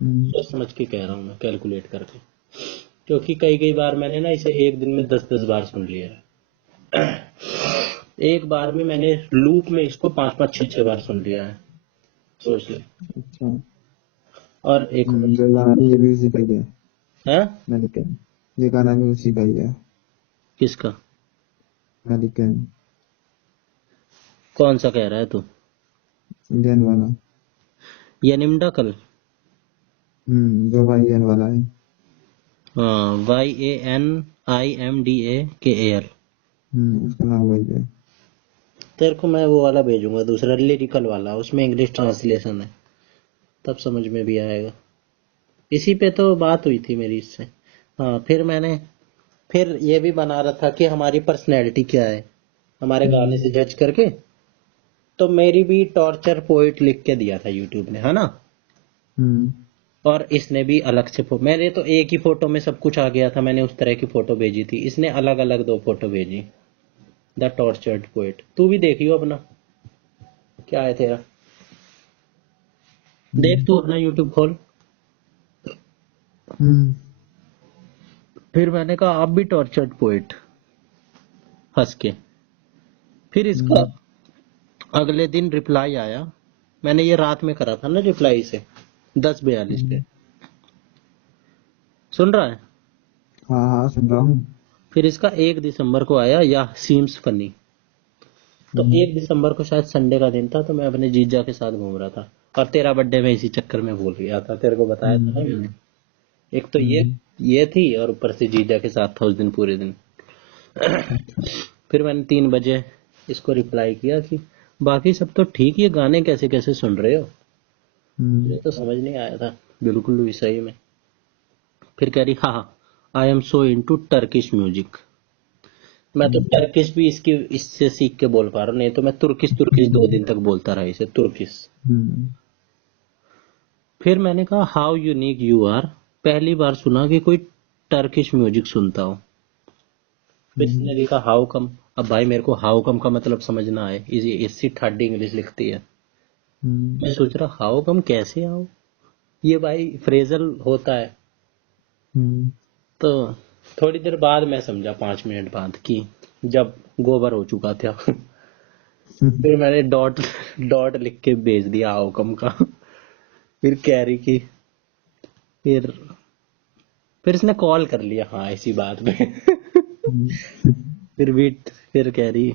सोच समझ के कह रहा हूँ मैं, कैलकुलेट करके, क्योंकि कई कई बार मैंने ना इसे एक दिन में 10-10 बार सुन लिया है। एक बार में मैंने लूप में इसको 5-5 6-6 बार सुन लिया है, सोच ले। अच्छा। और एक जो गाना है ये भी उसी का ही है, है मेलिकन। ये गाना भी उसी का ही है, किसका? मेलिकन, कौन सा कह रहा है तू? इंडियन वाला। यनिमडा कल? जो भाई एन वाला है। हाँ, YANIMDAKAL। उसका नाम वही है। तेरे को मैं वो वाला भेजूंगा, दूसरा लिरिकल वाला, उसमें इंग्लिश ट्रांसलेशन है, तब समझ में भी आएगा। इसी पे तो बात हुई थी मेरी इससे। हाँ, फिर ये भी बना रहा था कि हमारी पर्सनैलिटी क्या है हमारे गाने से जज करके। तो मेरी भी टॉर्चर पोइट लिख के दिया था यूट्यूब ने, है ना। हम्म और इसने भी अलग से मैंने तो एक ही फोटो में सब कुछ आ गया था, मैंने उस तरह की फोटो भेजी थी, इसने अलग अलग 2 फोटो भेजी। द टॉर्चर्ड पोइट, तू भी देखियो अपना, क्या है तेरा, देख तू अपना यूट्यूब खोल। हम्म फिर मैंने कहा आप भी टॉर्चर्ड पोइट, हंस के। फिर इसका अगले दिन रिप्लाई आया, मैंने ये रात में करा था ना रिप्लाई से, 10:42 पे। सुन रहा है? हाँ हाँ, सुन रहा हूँ। फिर इसका 1 दिसंबर को आया, या सीम्स फनी। तो 1 दिसंबर को शायद संडे का दिन था, तो मैं अपने जीजा के साथ घूम रहा था, और तेरा बर्थडे में इसी चक्कर में भूल गया था, तेरे को बताया था ना मैंने। एक तो ये थी, और ऊपर से जीजा के साथ था उस दिन पूरे दिन। फिर मैंने 3 बजे इसको रिप्लाई किया कि बाकी सब तो ठीक, ये गाने कैसे कैसे सुन रहे हो, मुझे तो समझ नहीं आया था बिल्कुल भी सही में। फिर कह रही हाँ, आई am so into Turkish music. मैं तो टर्किश भी इससे सीख के बोल पा रहा हूँ, नहीं तो मैं तुर्किश तुर्किश 2 दिन तक बोलता रहा इसे, तुर्किश। फिर मैंने कहा हाउ यूनिक यू आर, पहली बार सुना कि कोई टर्किश म्यूजिक सुनता हो। फिर इसने लिखा हाउ कम। अब भाई मेरे को हाउ कम का मतलब समझना है, इसी ठाडी इंग्लिश लिखती है। मैं सोच रहा हाउ कम कैसे आओ, ये भाई फ्रेजल होता है। तो थोड़ी देर बाद मैं समझा, 5 मिनट बाद, कि जब गोबर हो चुका था। फिर मैंने डॉट डॉट लिख के भेज दिया हाउ कम का। फिर कह रही कि फिर फिर इसने कॉल कर लिया, हाँ इसी बात पे। फिर कह रही,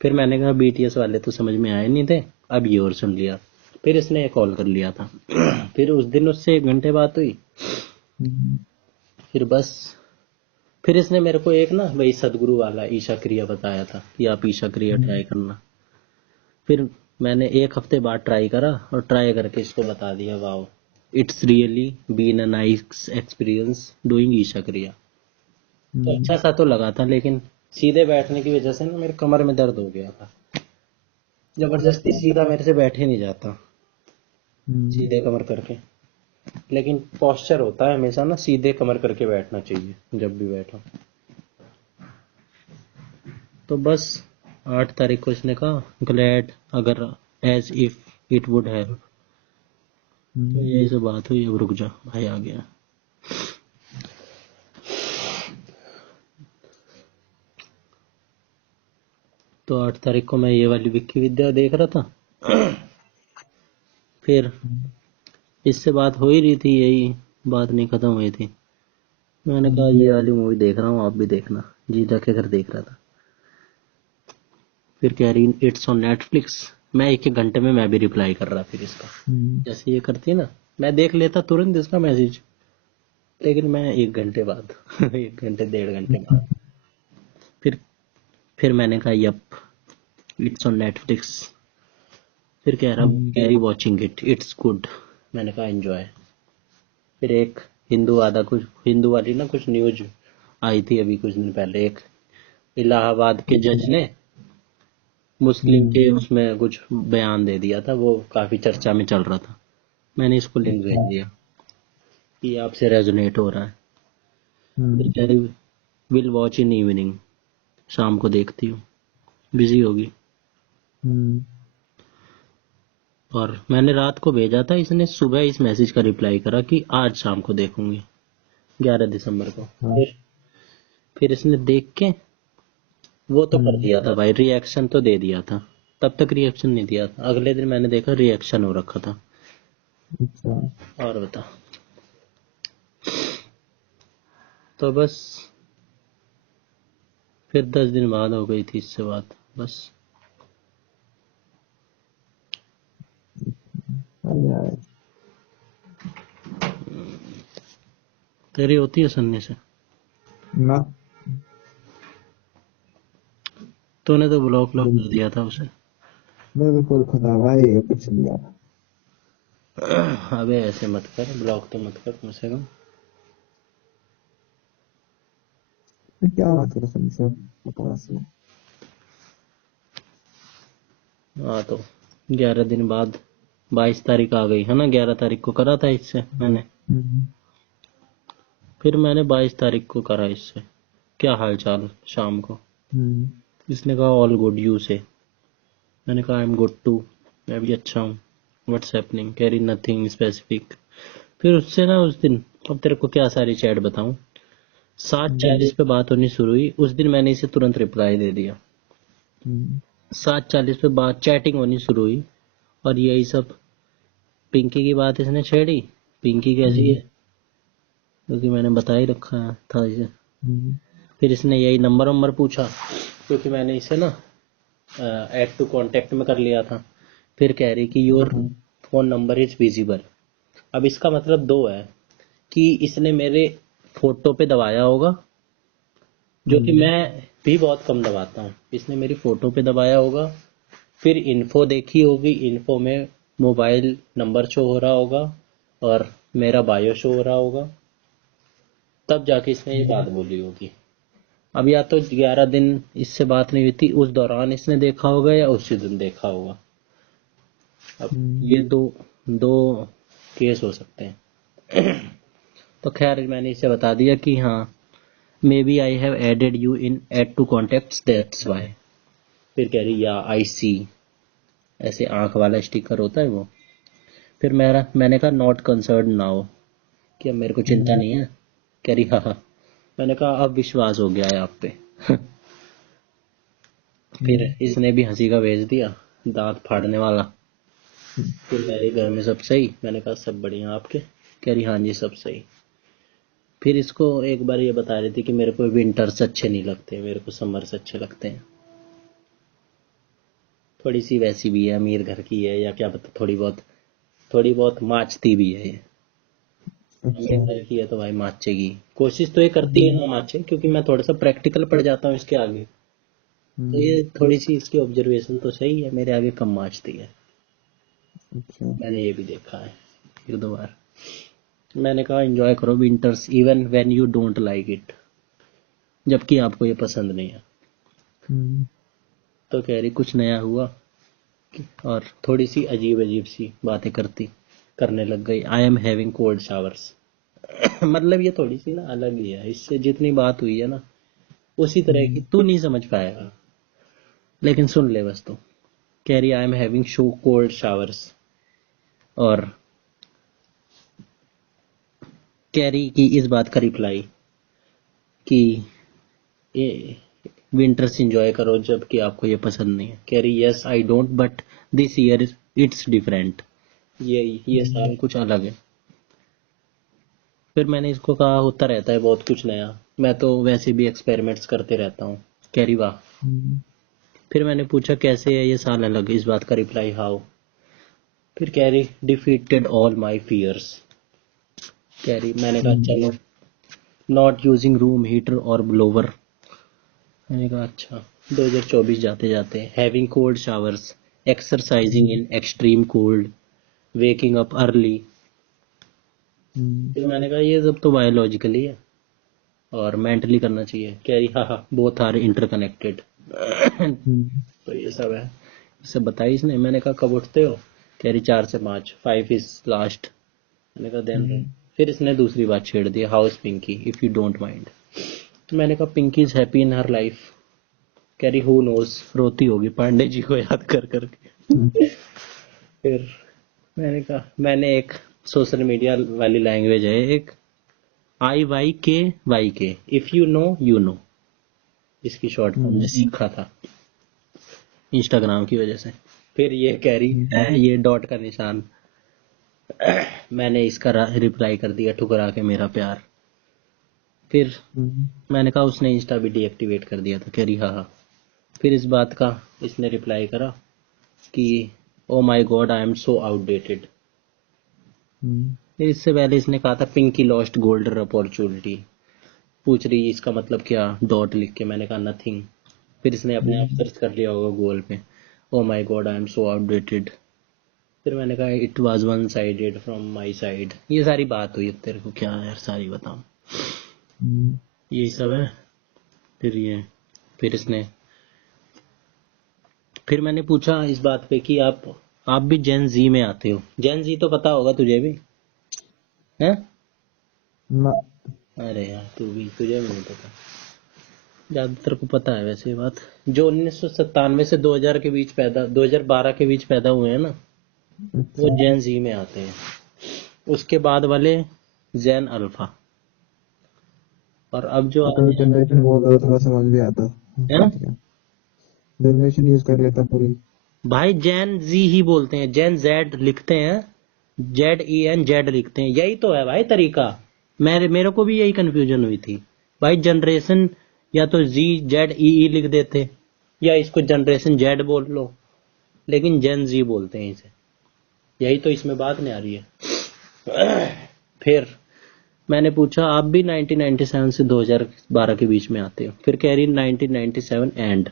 फिर मैंने कहा बीटीएस वाले तो समझ में आए नहीं थे, अब ये और सुन लिया। फिर इसने कॉल कर लिया था। फिर उस दिन उससे 1 घंटे बात हुई। फिर बस, फिर इसने मेरे को एक ना वही सदगुरु वाला ईशा क्रिया बताया था कि आप ईशा क्रिया ट्राई करना। फिर मैंने 1 हफ्ते बाद ट्राई करा, और ट्राई करके इसको बता दिया, wow it's really been a nice experience doing Isha Kriya. तो अच्छा सा तो लगा था, लेकिन सीधे बैठने की वजह से ना मेरे कमर में दर्द हो गया था, जबरदस्ती सीधा मेरे से बैठे नहीं जाता सीधे कमर करके। लेकिन पोस्चर होता है हमेशा ना सीधे कमर करके बैठना चाहिए जब भी बैठो। तो बस 8 तारीख को इसने कहा ग्लैड, अगर as if it would have. तो यही सब बात हुई। अब रुक जा, भाई आ गया। तो 8 तारीख को मैं ये वाली विक्की विद्या देख रहा था। फिर इससे बात हो ही रही थी, यही बात नहीं खत्म हुई थी। मैंने कहा ये वाली मूवी देख रहा हूँ, आप भी देखना। जीजा के घर देख रहा था। फिर कह रही इट्स ऑन नेटफ्लिक्स। मैं 1-1 घंटे में मैं भी रिप्लाई कर रहा फिर इसका, जैसे ये करती है ना, मैं देख लेता तुरंत इसका मैसेज, लेकिन मैं 1 घंटे बाद 1 घंटे 1.5 घंटे बाद। फिर फिर मैंने कहा यप, इट्स ऑन नेटफ्लिक्स। फिर कह रहा carry watching it, it's good. मैंने कहा एंजॉय। फिर एक हिंदू वाली ना कुछ न्यूज आई थी अभी कुछ दिन पहले, एक इलाहाबाद के जज ने मुस्लिम के उसमें कुछ बयान दे दिया था, वो काफी चर्चा में चल रहा था। मैंने इसको लिंक भेज दिया। ये आपसे रेजोनेट हो रहा है। फिर हम्म कह रही विल वॉच इन इवनिंग, शाम को देखती हूँ, बिजी होगी। हम्म और मैंने रात को भेजा था, इसने सुबह इस मैसेज का रिप्लाई करा कि आज शाम को देखूंगी, 11 दिसंबर को। हाँ फिर इसने देख के वो तो कर हम्म दिया था भाई, रिएक्शन तो दे दिया था। तब तक रिएक्शन नहीं दिया था, अगले दिन मैंने देखा रिएक्शन हो रखा था। अच्छा और बता। तो बस फिर 10 दिन बाद हो गई थी इससे बात, बस। अरे यार तेरी होती है सन्नी से? ना तूने तो ब्लॉक ब्लॉक कर बिल्कुल दिया था उसे। बिल्कुल खुदा भाई कुछ नहीं यार अबे ऐसे मत कर, ब्लॉक तो मत कर कम से कम। मैं क्या बात करूं तुमसे बकवास में हाँ तो 11 दिन बाद 22 तारीख आ गई है ना, 11 तारीख को करा था इससे मैंने। हम्म फिर मैंने 22 तारीख को करा इससे, क्या हाल चाल, शाम को। हम्म इसने कहा ऑल गुड, यू से। मैंने कहा आई एम गुड टू, मैं भी अच्छा हूँ। व्हाट्स हैपनिंग, कह रही नथिंग स्पेसिफिक। फिर उससे ना उस दिन, अब तेरे को क्या सारी चैट बताऊं, 7:40 पे बात होनी शुरू हुई उस दिन, मैंने इसे तुरंत रिप्लाई दे दिया। हम्म 7:40 पे बात चैटिंग होनी शुरू हुई, और यही सब पिंकी की बात इसने छेड़ी। पिंकी कैसी है, क्योंकि मैंने बता ही रखा था इसे। हम्म फिर इसने यही नंबर वंबर पूछा, क्योंकि मैंने इसे ना ऐड टू कांटेक्ट में कर लिया था। फिर कह रही कि your hmm phone number is visible. अब इसका मतलब दो है, कि इसने मेरे फोटो पे दबाया होगा, जो कि हम्म मैं भी बहुत कम दबाता हूँ। इसने मेरी फोटो पे दबाया होगा, फिर इन्फो देखी होगी, इन्फो में मोबाइल नंबर शो हो रहा होगा और मेरा बायो शो हो रहा होगा, तब जाके इसने ये बात बोली होगी। अब या तो 11 दिन इससे बात नहीं हुई थी, उस दौरान इसने देखा होगा या उसी दिन देखा होगा। अब हम्म ये दो दो केस हो सकते हैं। तो खैर मैंने इसे बता दिया कि हाँ, maybe I have added you in add to contacts, that's why. फिर कह रही या आई सी, ऐसे आंख वाला स्टिकर होता है वो। फिर मैंने कहा नॉट कंसर्न नाउ, कि अब मेरे को चिंता हम्म नहीं है। कह रही हाँ हाँ। मैंने कहा अब विश्वास हो गया है आप पे। फिर हम्म इसने भी हंसी का भेज दिया, दांत फाड़ने वाला। फिर कह रही घर में सब सही, मैंने कहा सब बढ़िया आपके। कह रही हाँ जी सब सही। फिर इसको एक बार ये बता रही थी कि मेरे को विंटर्स अच्छे नहीं लगते, मेरे को समर्स अच्छे लगते हैं। थोड़ी सी वैसी भी है, अमीर घर की है या क्या पता, थोड़ी बहुत माचती भी है ये। अच्छा अमीर घर की है तो भाई माचेगी, कोशिश तो ये करती है ना माचे, क्योंकि मैं थोड़ा सा प्रैक्टिकल पड़ जाता हूँ इसके आगे। तो हम्म ये थोड़ी सी इसकी ऑब्जर्वेशन तो सही है, मेरे आगे कम माचती है। अच्छा मैंने ये भी देखा है 1-2 बार। मैंने कहा एंजॉय करो winters even when you don't like it, जबकि आपको ये पसंद नहीं है। हम्म तो कह रही कुछ नया हुआ, और थोड़ी सी अजीब अजीब सी बातें करने लग गई। I am having cold showers. मतलब ये थोड़ी सी ना अलग ही है, इससे जितनी बात हुई है ना उसी तरह की, हम्म तू नहीं समझ पाएगा, लेकिन सुन ले बस तू। कह रही I am having show cold showers, और कह रही कि इस बात का रिप्लाई कि ये विंटर्स एंजॉय करो जबकि आपको ये पसंद नहीं है। कह रही yes I don't but this year it's different, ये हम्म साल कुछ अलग है। फिर मैंने इसको कहा होता रहता है बहुत कुछ नया, मैं तो वैसे भी एक्सपेरिमेंट्स करते रहता हूँ। कह रही वाह। हम्म फिर मैंने पूछा कैसे है ये साल अलग, इस बात का रिप्लाई हाउ। फिर कह रही डिफीटेड ऑल माई फियर्स। कह रही, मैंने कहा हम्म चलो, नॉट यूजिंग रूम हीटर और ब्लोवर। मैंने कहा अच्छा। 2024 जाते जाते, having cold showers, exercising in extreme cold, waking up early. हम्म फिर मैंने कहा ये सब तो बायोलॉजिकली है और मेंटली करना चाहिए। कह रही हाँ हाँ बोथ आर इंटरकनेक्टेड। हम्म तो ये सब है, इससे बताई इसने। मैंने कहा कब उठते हो, कह रही 4 से 5, 5 इज लास्ट। मैंने कहा देन हम्म फिर इसने दूसरी बात छेड़ दी, how is Pinky if you don't mind. तो मैंने कहा Pinky is happy in her life. कह रही हु नोज, रोती होगी पांडे जी को याद कर करके। फिर मैंने कहा, मैंने एक सोशल मीडिया वाली लैंग्वेज है एक, IYKYK, if you know you know, इसकी शॉर्ट फॉर्म में सीखा था इंस्टाग्राम की वजह से। फिर ये कह रही है ये डॉट का निशान, मैंने इसका रिप्लाई कर दिया ठुकरा के मेरा प्यार। फिर मैंने कहा उसने इंस्टा भी डीएक्टिवेट कर दिया था। कह रही हाँ हाँ। फिर इस बात का इसने रिप्लाई करा कि oh my God I am so outdated. फिर इससे पहले इसने कहा था पिंकी लॉस्ट गोल्डन अपॉर्चुनिटी। पूछ रही इसका मतलब क्या, डॉट लिख के। मैंने कहा नथिंग। फिर इसने अपने आप सर्च कर लिया होगा गूगल पे, oh my God I am so outdated. फिर मैंने कहा it was one sided from my side. ये सारी बात हुई। अब तेरे को क्या यार सारी बताऊं, यही सब है। फिर इसने फिर मैंने पूछा इस बात पे कि आप भी जेन जी में आते हो। जेन जी तो पता होगा तुझे भी है ना। अरे यार तुझे भी नहीं पता, ज्यादातर को पता है वैसे ये बात। जो 1997 से 2000 के बीच पैदा 2012 के बीच पैदा हुए हैं ना, वो जेन जी में आते हैं। उसके बाद वाले जेन अल्फा। और अब जो तो जनरेशन बोल रहा थोड़ा समझ भी आता है ना, जनरेशन यूज कर लेता पूरी। भाई जेन जी ही बोलते हैं, जेन जेड लिखते हैं, ZEN जेड लिखते हैं। यही तो है भाई तरीका। मेरे को भी यही कंफ्यूजन हुई थी भाई। जनरेशन या तो ZEE लिख देते, या इसको जनरेशन जेड बोल लो, लेकिन जेन जी बोलते हैं इसे। यही तो इसमें बात नहीं आ रही है। फिर मैंने पूछा आप भी 1997 से 2012 के बीच में आते हो। फिर कह रही 1997 एंड।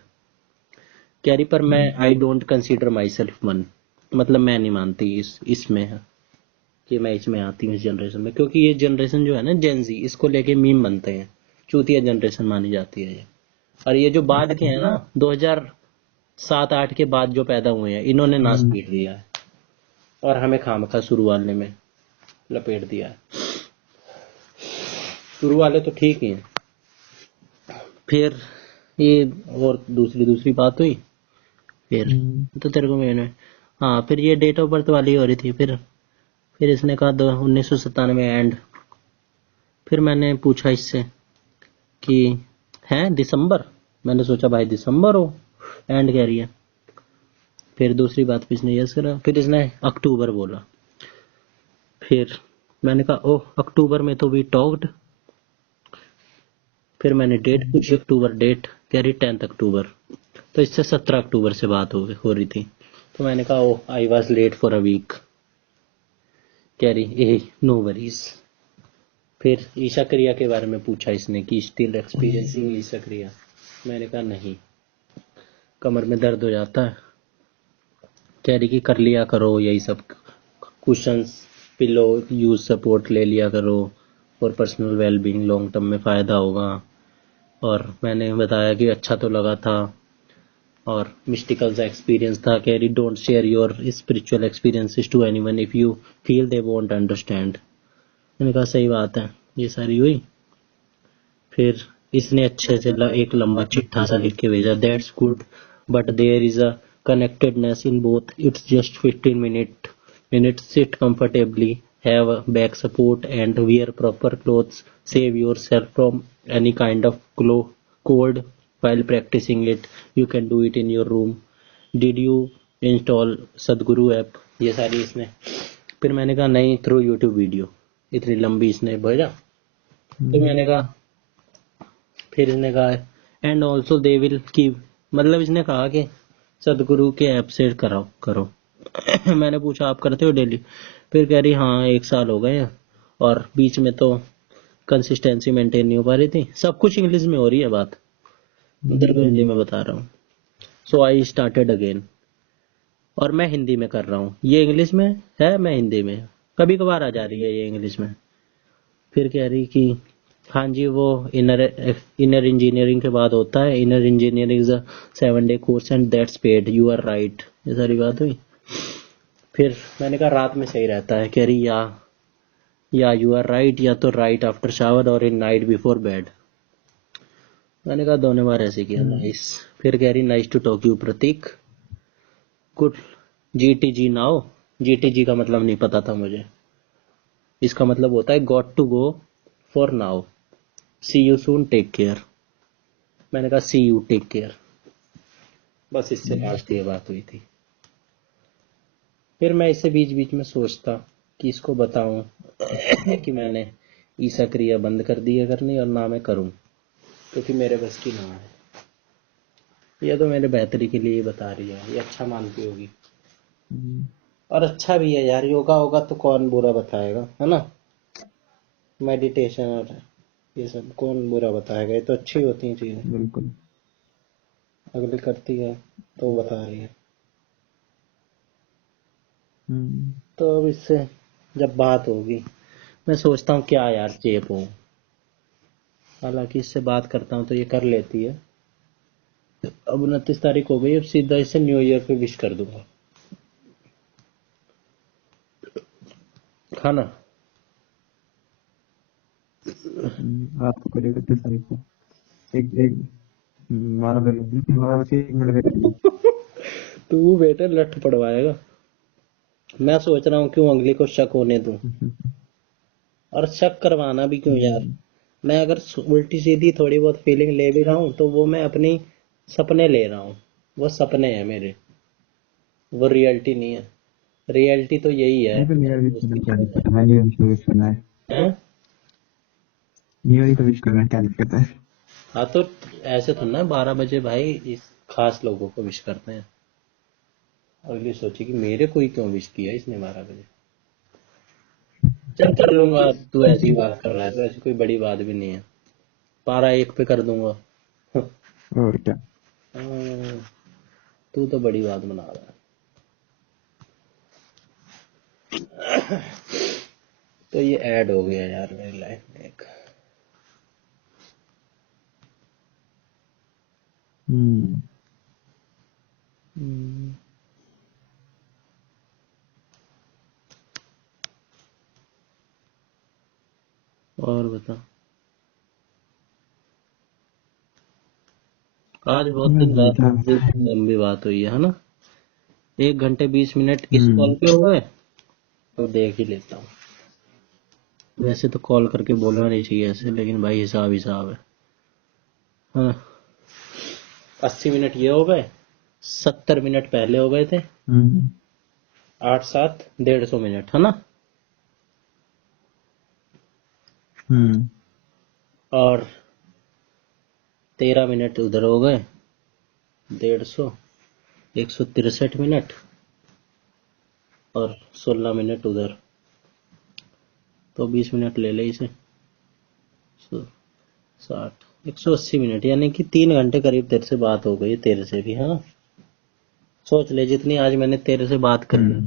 कह रही पर मैं I don't consider my self one, मतलब मैं नहीं मानती इसमें है कि मैं इसमें आती हूँ इस जनरेशन में, क्योंकि ये जनरेशन जो है ना जेन जी, इसको लेके मीम बनते हैं। चूतिया जनरेशन मानी जाती है ये। और ये जो बाद के हैं ना 2007-8 के बाद जो पैदा हुए हैं, इन्होंने नाश पीट दिया है और हमें खामखा शुरू वाले में लपेट दिया है। शुरू वाले तो ठीक ही हैं। फिर ये और दूसरी बात हुई। फिर तो तेरे को मैंने हाँ, फिर ये डेट ऑफ बर्थ वाली हो रही थी। फिर इसने कहा 1997 एंड। फिर मैंने पूछा इससे कि है दिसंबर। मैंने सोचा भाई दिसंबर हो, एंड कह रही है। फिर दूसरी बात पे इसने यस करा। फिर इसने अक्टूबर बोला। फिर मैंने कहा ओह अक्टूबर में तो वी टॉक्ड। फिर मैंने डेट पूछी, अक्टूबर डेट। कह रही 10 अक्टूबर। तो इससे 17 अक्टूबर से बात हो रही थी। तो मैंने कहा oh I was late for a week. कह रही ए नो वरीज। फिर ईशा क्रिया के बारे में पूछा इसने कि स्टिल एक्सपीरियंसिंग ईशा क्रिया। मैंने कहा नहीं, कमर में दर्द हो जाता है। कह रही कि कर लिया करो यही सब, कुशंस पिलो यूज सपोर्ट ले लिया करो और पर्सनल वेलबींग लॉन्ग टर्म में फ़ायदा होगा। और मैंने बताया कि अच्छा तो लगा था और मिस्टिकल सा एक्सपीरियंस था। कह रही don't share your spiritual experiences to anyone if you feel they won't understand. मैंने कहा सही बात है। ये सारी हुई। फिर इसने अच्छे से एक लंबा चिट्ठा सा लिख के भेजा, that's good but there is a connectedness in both, it's just 15 minutes, sit comfortably, have a back support and wear proper clothes, save yourself from any kind of cold while practicing it, you can do it in your room, did you install सदगुरु app. ये सारी इसने। फिर मैंने कहा नहीं, through YouTube video. इतनी लंबी इसने भेजा। तो मैंने कहा, फिर इसने कहा and also they will keep, मतलब इसने कहा कि सदगुरु के ऐप से करो। मैंने पूछा आप करते हो डेली। फिर कह रही हाँ 1 साल हो गए हैं और बीच में तो कंसिस्टेंसी मेंटेन नहीं हो पा रही थी। सब कुछ इंग्लिश में हो रही है बात, उधर को हिंदी में बता रहा हूँ। सो आई स्टार्टेड अगेन। और मैं हिंदी में कर रहा हूँ, ये इंग्लिश में है, मैं हिंदी में। कभी कभार आ जा रही है ये इंग्लिश में। फिर कह रही कि हाँ जी वो इनर इंजीनियरिंग के बाद होता है, Inner Engineering is a 7 day course and that's paid, you are right. ये सारी बात हुई। फिर मैंने कहा रात में सही रहता है। कह रही या या यू आर राइट, या तो राइट आफ्टर शावर और इन नाइट बिफोर बेड। मैंने कहा दोनों बार ऐसे किया। नाइस। फिर कह रही nice to talk you Prateek, good, GTG now. GTG का मतलब नहीं पता था मुझे, इसका मतलब होता है got to go for now, see you soon, take care. मैंने कहा सी यू, टेक केयर। बस इससे लास्ट ये बात हुई थी। फिर मैं इसे बीच बीच में सोचता कि इसको बताऊं कि मैंने ईसा क्रिया बंद कर दी है करनी, और ना मैं करूं, क्योंकि मेरे बस की ना है। ये तो मेरे बेहतरी के लिए ही बता रही है, ये अच्छा मानती होगी। और अच्छा भी है यार, योगा होगा तो कौन बुरा बताएगा, है ना। मेडिटेशन और ये सब कौन बुरा बताएगा, ये तो अच्छी होती हैं चीजें। बिल्कुल। अगली करती है तो बता रही है। तो अब इससे जब बात होगी, मैं सोचता हूँ क्या यार चेप हूँ। हालांकि इससे बात करता हूँ तो ये कर लेती है। अब 29 तारीख हो गई, अब सीधा इसे न्यू ईयर पे विश कर दूंगा, खाना। रात को करेगा 30 तारीख को। एक एक 12 बजे 1 मिनट। तू बेटे लठ पड़वाएगा। मैं सोच रहा हूँ क्यों अंगली को शक होने दूं, और शक करवाना भी क्यों यार। मैं अगर उल्टी सीधी थोड़ी बहुत फीलिंग ले भी रहा हूँ तो वो मैं अपनी सपने ले रहा हूँ, वो सपने हैं मेरे, वो रियलिटी नहीं है। रियलिटी तो यही है। नहीं तो न्यू ईयर विश करना क्या दिक्कत है? न्यू ईयर विश करना है। हैं? न्यू ईयर तो विश करना क्या दिक्कत है? हाँ तो ऐसे तो ना 12 बजे भाई इस खास लोगों को विश करते हैं। अगली सोची कि मेरे को ही क्यों विश किया इसने 12 बजे। चल कर लूंगा, तू ऐसी बात कर रहा है तो ऐसी कोई बड़ी बात भी नहीं है, 12-1 पे कर दूंगा। और क्या। हाँ, तू तो बड़ी बात बना रहा है। तो ये ऐड हो गया यार मेरी लाइफ में एक। हम्म, और बता। आज बहुत दिन बाद लंबी बात हुई है ना। 1 घंटे 20 मिनट इस कॉल पे हो गए, तो देख ही लेता हूँ। वैसे तो कॉल करके बोलना नहीं चाहिए ऐसे, लेकिन भाई हिसाब हिसाब है। हाँ, 80 मिनट ये हो गए, 70 मिनट पहले हो गए थे, 8-7 150 मिनट, है ना। और 13 मिनट उधर हो गए, 150, 163 मिनट, और 16 मिनट उधर, तो 20 मिनट ले ले इसे। 60, 180 मिनट, यानी कि 3 घंटे करीब तेरे से बात हो गई, तेरे से भी, है ना। सोच ले जितनी आज मैंने तेरे से बात करी,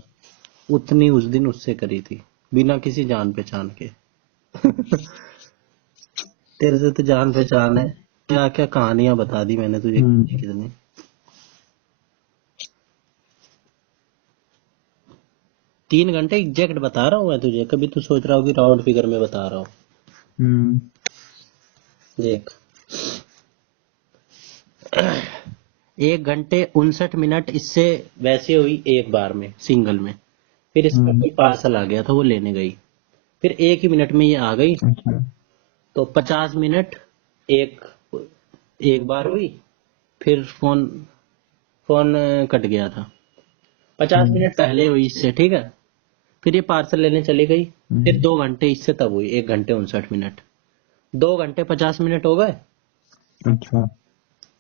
उतनी उस दिन उससे करी थी, बिना किसी जान पहचान के। तेरे से तो जान पहचान है, क्या क्या कहानियां बता दी मैंने तुझे, कितनी। 3 घंटे एग्जैक्ट बता रहा हूँ मैं तुझे, कभी तू सोच रहा हो कि राउंड फिगर में बता रहा हूँ। देख, 1 घंटे 59 मिनट इससे वैसे हुई एक बार में सिंगल में। फिर इसका कोई पार्सल आ गया था, वो लेने गई, फिर 1 ही मिनट में ये आ गई, तो 50 मिनट एक एक बार हुई। फिर फोन फोन कट गया था, 50 मिनट पहले हुई इससे, ठीक है। फिर ये पार्सल लेने चली गई, फिर 2 घंटे इससे तब हुई, 1 घंटे 59 मिनट, 2 घंटे 50 मिनट हो गए। अच्छा।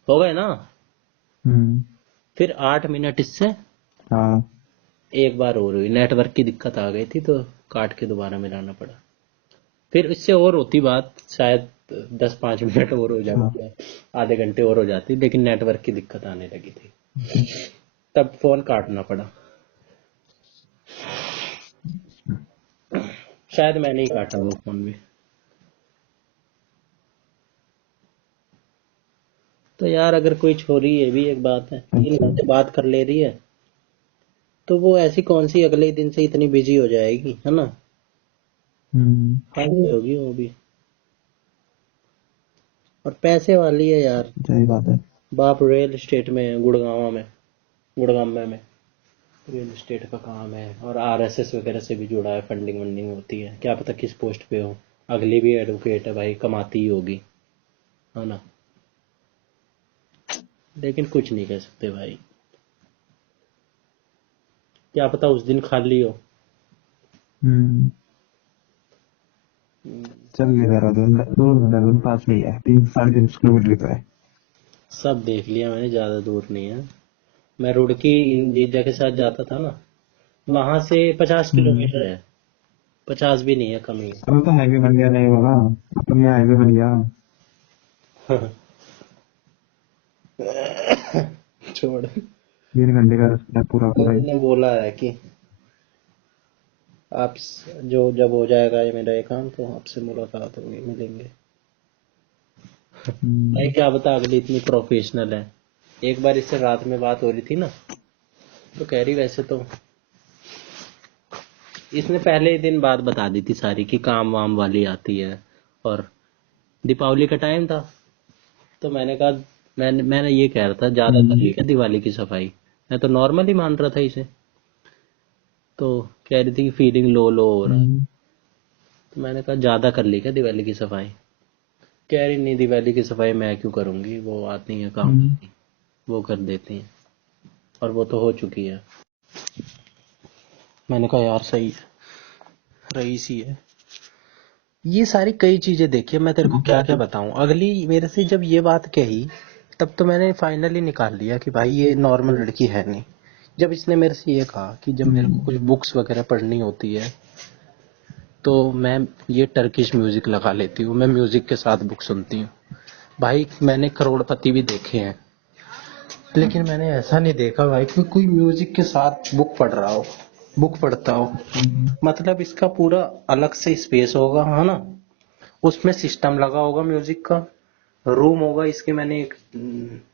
हो गए ना। फिर 8 मिनट इससे हाँ। एक बार और हुई, नेटवर्क की दिक्कत आ गई थी तो काट के दोबारा मिलाना पड़ा। फिर इससे और होती बात, शायद 10-5 मिनट और हो जाती, आधे घंटे और हो जाती, लेकिन नेटवर्क की दिक्कत आने लगी थी, तब फोन काटना पड़ा। शायद मैंने ही काटा वो फोन भी। तो यार अगर कोई छोरी, ये भी एक बात है, 3 घंटे बात कर ले रही है, तो वो ऐसी कौन सी अगले दिन से इतनी बिजी हो जाएगी, है ना। हाईवे होगी वो भी। और पैसे वाली है यार। सही बात है। बाप रियल एस्टेट में है, गुड़गांव में रियल एस्टेट का काम है, और आरएसएस वगैरह से भी जुड़ा है, फंडिंग वंडिंग होती है, क्या पता किस पोस्ट पे हो। अगली भी एडवोकेट है भाई, कमाती ही होगी, है ना। लेकिन कुछ नहीं कह सकते भाई, क्या पता उस दिन खाली हो। हम्म चल ले देहरादून, दूर देहरादून पास में ही है, 3 साढ़े 3 किलोमीटर का है। सब देख लिया मैंने, ज़्यादा दूर नहीं है। मैं रुड़की इन जीजा के साथ जाता था ना, वहां से 50 किलोमीटर है। 50 भी नहीं है, कम ही अब तो हाईवे बन गया, नहीं होगा, अब तो यहाँ हाईवे बन गया। है। छोड़। 3 घंटे का रास्ता है पूरा पूरा ही। ने बोला है कि आप जो जब हो जाएगा ये मेरा ये काम, तो आपसे मुलाकात होगी, मिलेंगे। भाई हम्म क्या बता, अगली इतनी प्रोफेशनल है। एक बार इससे रात में बात हो रही थी ना, तो कह रही वैसे तो इसने पहले ही दिन बात बता दी थी सारी, कि काम वाम वाली आती है। और दीपावली का टाइम था, तो मैंने कहा, मैंने ये कह रहा था ज्यादा कर ली क्या दिवाली की सफाई। मैं तो नॉर्मल ही मान रहा था इसे। तो कह रही थी कि फीलिंग लो लो हो रहा है। हम्म तो मैंने कहा ज्यादा कर ली क्या दिवाली की सफाई। कह रही नहीं, दिवाली की सफाई मैं क्यों करूंगी, वो आती है काम हम्म वाली, वो कर देती हैं, और वो तो हो चुकी है। मैंने कहा यार सही है, रईस ही है। ये सारी कई चीजें देखी है, मैं तेरे को क्या क्या बताऊं। अगली मेरे से जब ये बात कही, तब तो मैंने फाइनली निकाल लिया कि भाई ये नॉर्मल लड़की है नहीं। जब इसने मेरे से ये कहा कि जब मेरे को कुछ बुक्स वगैरह पढ़नी होती है, तो मैं ये टर्किश म्यूजिक लगा लेती हूँ, मैं म्यूजिक के साथ बुक सुनती हूँ। भाई मैंने करोड़पति भी देखे हैं, लेकिन मैंने ऐसा नहीं देखा भाई कि कोई म्यूजिक के साथ बुक पढ़ रहा हो, बुक पढ़ता हो। मतलब इसका पूरा अलग से स्पेस होगा, है ना, उसमें सिस्टम लगा होगा म्यूजिक का, रूम होगा इसके। मैंने एक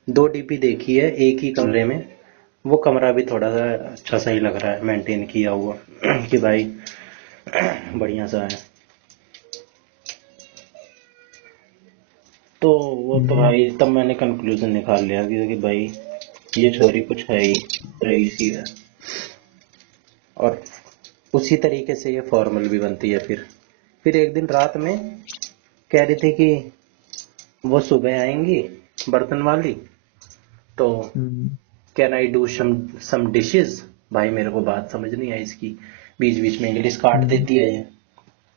2 डीपी देखी है एक ही कमरे में। वो कमरा भी थोड़ा सा अच्छा सा ही लग रहा है, मेंटेन किया हुआ कि भाई बढ़िया सा है। तो वो तो भाई तब मैंने कंक्लूजन निकाल लिया कि भाई ये छोरी कुछ है ही, रईसी है। और उसी तरीके से ये फॉर्मल भी बनती है। फिर एक दिन रात में कह रही थी कि वो सुबह आएंगी बर्तन वाली, तो can I do some dishes. भाई मेरे को बात समझ नहीं आई इसकी, बीच बीच में इंग्लिश काट देती है ये।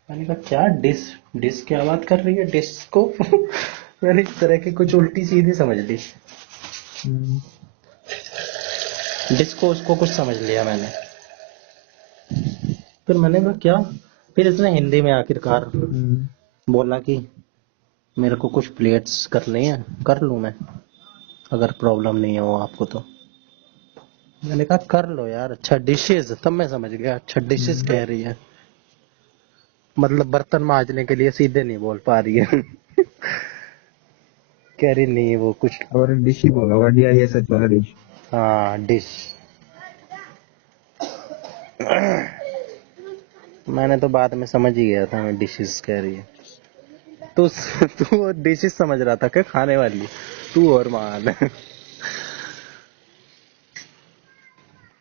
मैंने कहा क्या डिश, डिश क्या बात कर रही है डिश को। मैंने इस तरह की कुछ उल्टी सीधी समझ ली, डिश को उसको कुछ समझ लिया मैंने। फिर मैंने कहा क्या। फिर इसने हिंदी में आखिरकार बोला कि मेरे को कुछ प्लेट्स करने हैं, कर लूं मैं, अगर प्रॉब्लम नहीं है वो आपको तो। मैंने कहा कर लो यार, अच्छा डिशेस, तब मैं समझ गया, अच्छा डिशेस कह रही है, मतलब बर्तन मांजने के लिए सीधे नहीं बोल पा रही है। कह रही नहीं वो कुछ। और डिश ही बोला होगा, DISH वाला डिश। हाँ डिश। मैंने तो बाद में समझ ही गया था मैं डिशेस कह रही है। तो तू डिशेस समझ रहा था क्या, खाने वाली। तू और मान।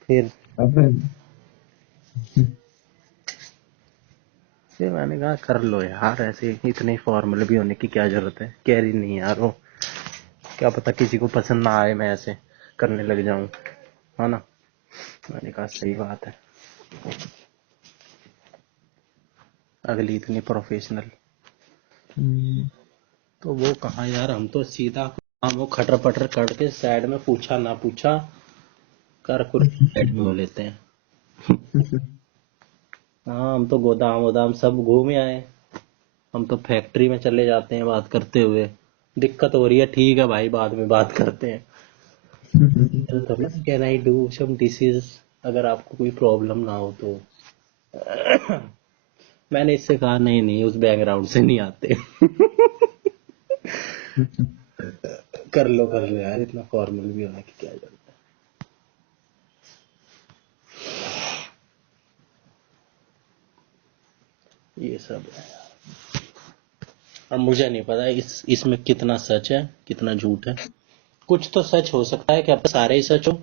फिर अब फिर मैंने कहा कर लो यार, ऐसे इतने फॉर्मल भी होने की क्या जरूरत है। कह रही नहीं यार वो, क्या पता किसी को पसंद ना आए, मैं ऐसे करने लग जाऊं, है ना। मैंने कहा सही बात है, अगली इतनी प्रोफेशनल। तो वो कहाँ यार, हम तो सीधा काम वो खटर पटर करके साइड में, पूछा ना पूछा कर कुर्सी साइड में हो लेते हैं। हाँ हम तो गोदाम वोदाम सब घूम आए। हम तो फैक्ट्री में चले जाते हैं बात करते हुए। दिक्कत हो रही है, ठीक है भाई बाद में बात करते हैं। तो can I do some diseases, अगर आपको कोई प्रॉब्लम ना हो तो। मैंने इससे कहा नहीं नहीं, उस बैकग्राउंड से नहीं आते। कर लो यार, इतना फॉर्मल भी होने की क्या जरूरत ये सब है। अब मुझे नहीं पता इसमें कितना सच है कितना झूठ है। कुछ तो सच हो सकता है, क्या पता सारे ही सच हो,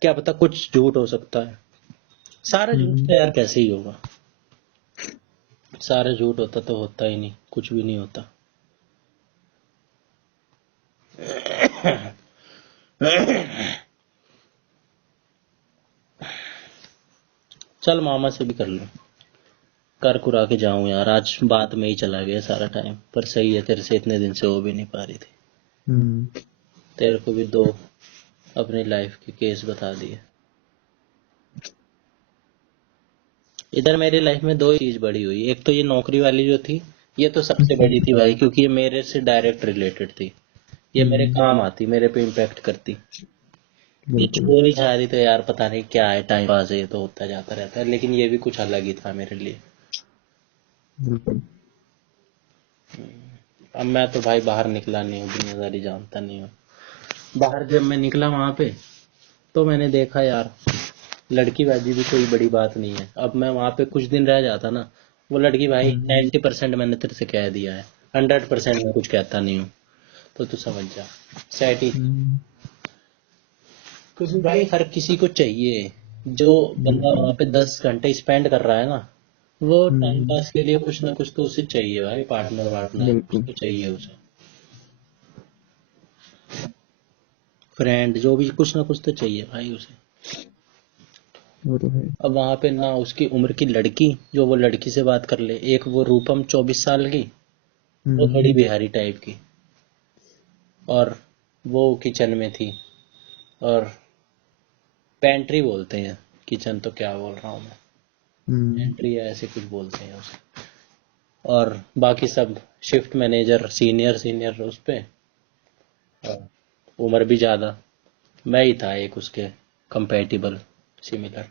क्या पता कुछ झूठ हो सकता है। सारा झूठ तो यार कैसे ही होगा, सारा झूठ होता तो होता ही नहीं, कुछ भी नहीं होता। चल मामा से भी कर लो, कर कुरा के जाऊं यार, आज बात में ही चला गया सारा टाइम। पर सही है, तेरे से इतने दिन से हो भी नहीं पा रही थी। तेरे को भी दो अपनी लाइफ के केस बता दिए। इधर मेरी लाइफ में दो ही चीज बड़ी हुई, एक तो ये नौकरी वाली जो थी, ये तो सबसे बड़ी थी भाई, क्योंकि ये मेरे से डायरेक्ट रिलेटेड थी, ये मेरे काम आती, मेरे पे इम्पैक्ट करती। ये चोरी चारी तो यार पता नहीं क्या है, टाइम पास है, ये तो होता जाता रहता है, लेकिन ये भी कुछ अलग ही था मेरे लिए। बिल्कुल। अब मैं तो भाई बाहर निकला नहीं हूँ, दुनियादारी जानता नहीं हूँ। बाहर जब मैं निकला वहां पे, तो मैंने देखा यार लड़कीबाजी भी कोई बड़ी बात नहीं है। अब मैं वहां पे कुछ दिन रह जाता ना, वो लड़की भाई 90% मैंने तेरे से कह दिया है, 100% मैं कुछ कहता नहीं हूँ, तो तू समझ जा। सेट ही, क्योंकि भाई हर किसी को चाहिए, जो बंदा वहां पे 10 घंटे स्पेंड कर रहा है ना, वो टाइम पास के लिए कुछ ना कुछ तो उसे चाहिए भाई, पार्टनर वार्टनर कुछ बिल्कुल। तो चाहिए उसे, फ्रेंड जो भी, कुछ ना कुछ तो चाहिए भाई उसे। वो तो है। अब वहां पे ना उसकी उम्र की लड़की, जो वो लड़की से बात कर ले, एक वो रूपम 24 साल की, वो थोड़ी बिहारी टाइप की, और वो किचन में थी, और पेंट्री बोलते हैं, किचन तो क्या बोल रहा हूँ मैं, पेंट्री या ऐसे कुछ बोलते हैं उसे। और बाकी सब शिफ्ट मैनेजर, सीनियर सीनियर उस पे, और उम्र भी ज़्यादा। मैं ही था एक उसके कंपैटिबल, सिमिलर।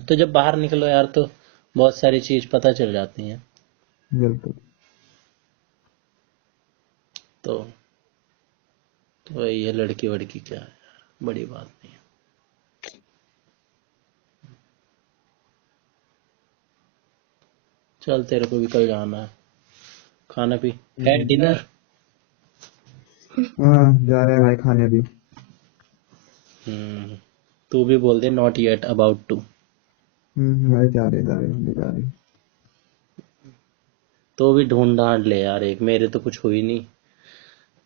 तो जब बाहर निकलो यार, तो बहुत सारी चीज़ पता चल जाती हैं। बिल्कुल। तो वही है, लड़की वड़की क्या है यार, बड़ी बात नहीं है। चल तेरे को भी कल जाना है, खाना पी है, डिनर। हाँ, जा रहे हैं भाई खाने भी। तू भी बोल दे नॉट येट, अबाउट टू। भाई जा रहे। तो भी ढूंढ ढांड ले यार एक, मेरे तो कुछ हुई नहीं,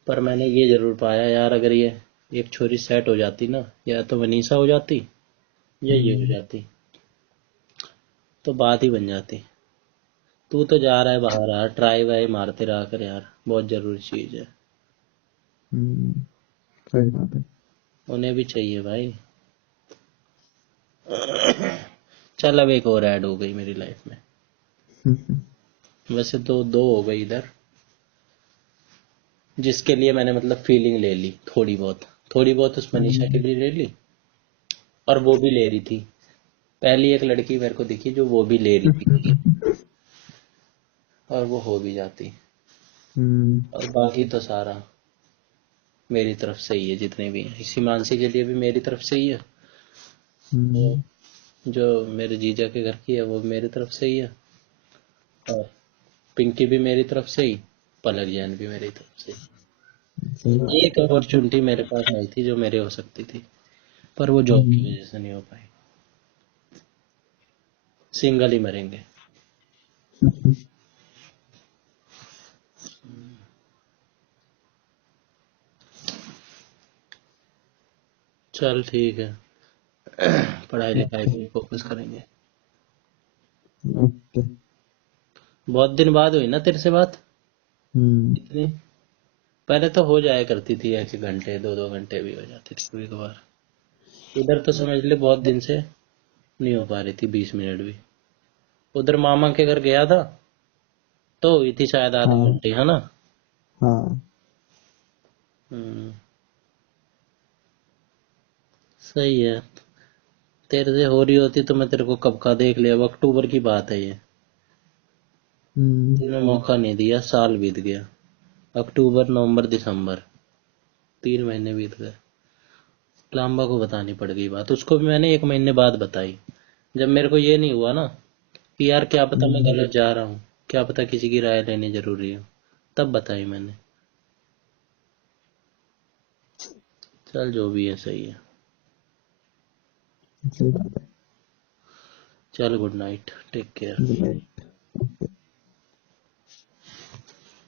पर मैंने ये जरूर पाया यार, अगर ये एक छोरी सेट हो जाती ना, या तो वनीसा हो जाती या ये हो जाती, तो बात ही बन जाती। तू तो जा रहा है बाहर यार, ट्राई वाई मारते रहा कर यार, बहुत जरूरी चीज है। सही बात है। उन्हें भी चाहिए भाई। चल अब एक और ऐड हो गई मेरी लाइफ में, वैसे तो दो हो गई इधर, जिसके लिए मैंने मतलब फीलिंग ले ली, थोड़ी बहुत उस मनीषा के लिए ले ली, और वो भी ले रही थी। पहली एक लड़की मेरे को दिखी जो वो भी ले रही थी, और वो हो भी जाती। और बाकी तो सारा मेरी तरफ से ही है, जितने भी हैं, इसी मानसी के लिए भी मेरी तरफ से ही है, वो जो मेरे जीजा के घर की है वो मेरी तरफ से ही है, और पिंकी भी मेरी तरफ से ही, पलक जैन भी मेरी तरफ से सही बात ही। एक अपॉर्चुनिटी मेरे पास आई थी जो मेरे हो सकती थी, पर वो जॉब की वजह से नहीं हो पाई। सिंगल ही मरेंगे। चल ठीक है, पढ़ाई लिखाई पे फोकस करेंगे। ओके। बहुत दिन बाद हुई ना तेरे से बात, इतनी। पहले तो हो जाया करती थी, ऐसे घंटे 2-2 घंटे भी हो जाती थी कभी कभार। इधर तो समझ ले बहुत दिन से नहीं हो पा रही थी, 20 मिनट भी। उधर मामा के घर गया था तो हुई थी शायद आधे घंटे, है ना। हाँ। हम्म, सही है। तेरे से हो रही होती तो मैं तेरे को कब का देख लिया। अब अक्टूबर की बात है ये, तूने मौका नहीं दिया, साल बीत गया। अक्टूबर नवंबर दिसंबर, 3 महीने बीत गए। लांबा को बतानी पड़ गई बात, उसको भी मैंने 1 महीने बाद बताई, जब मेरे को ये नहीं हुआ ना कि यार क्या पता मैं हम्म, गलत जा रहा हूँ, क्या पता किसी की राय लेनी जरूरी हो, तब बताई मैंने। चल जो भी है सही है। सही बात चल गुड नाइट, टेक केयर। है।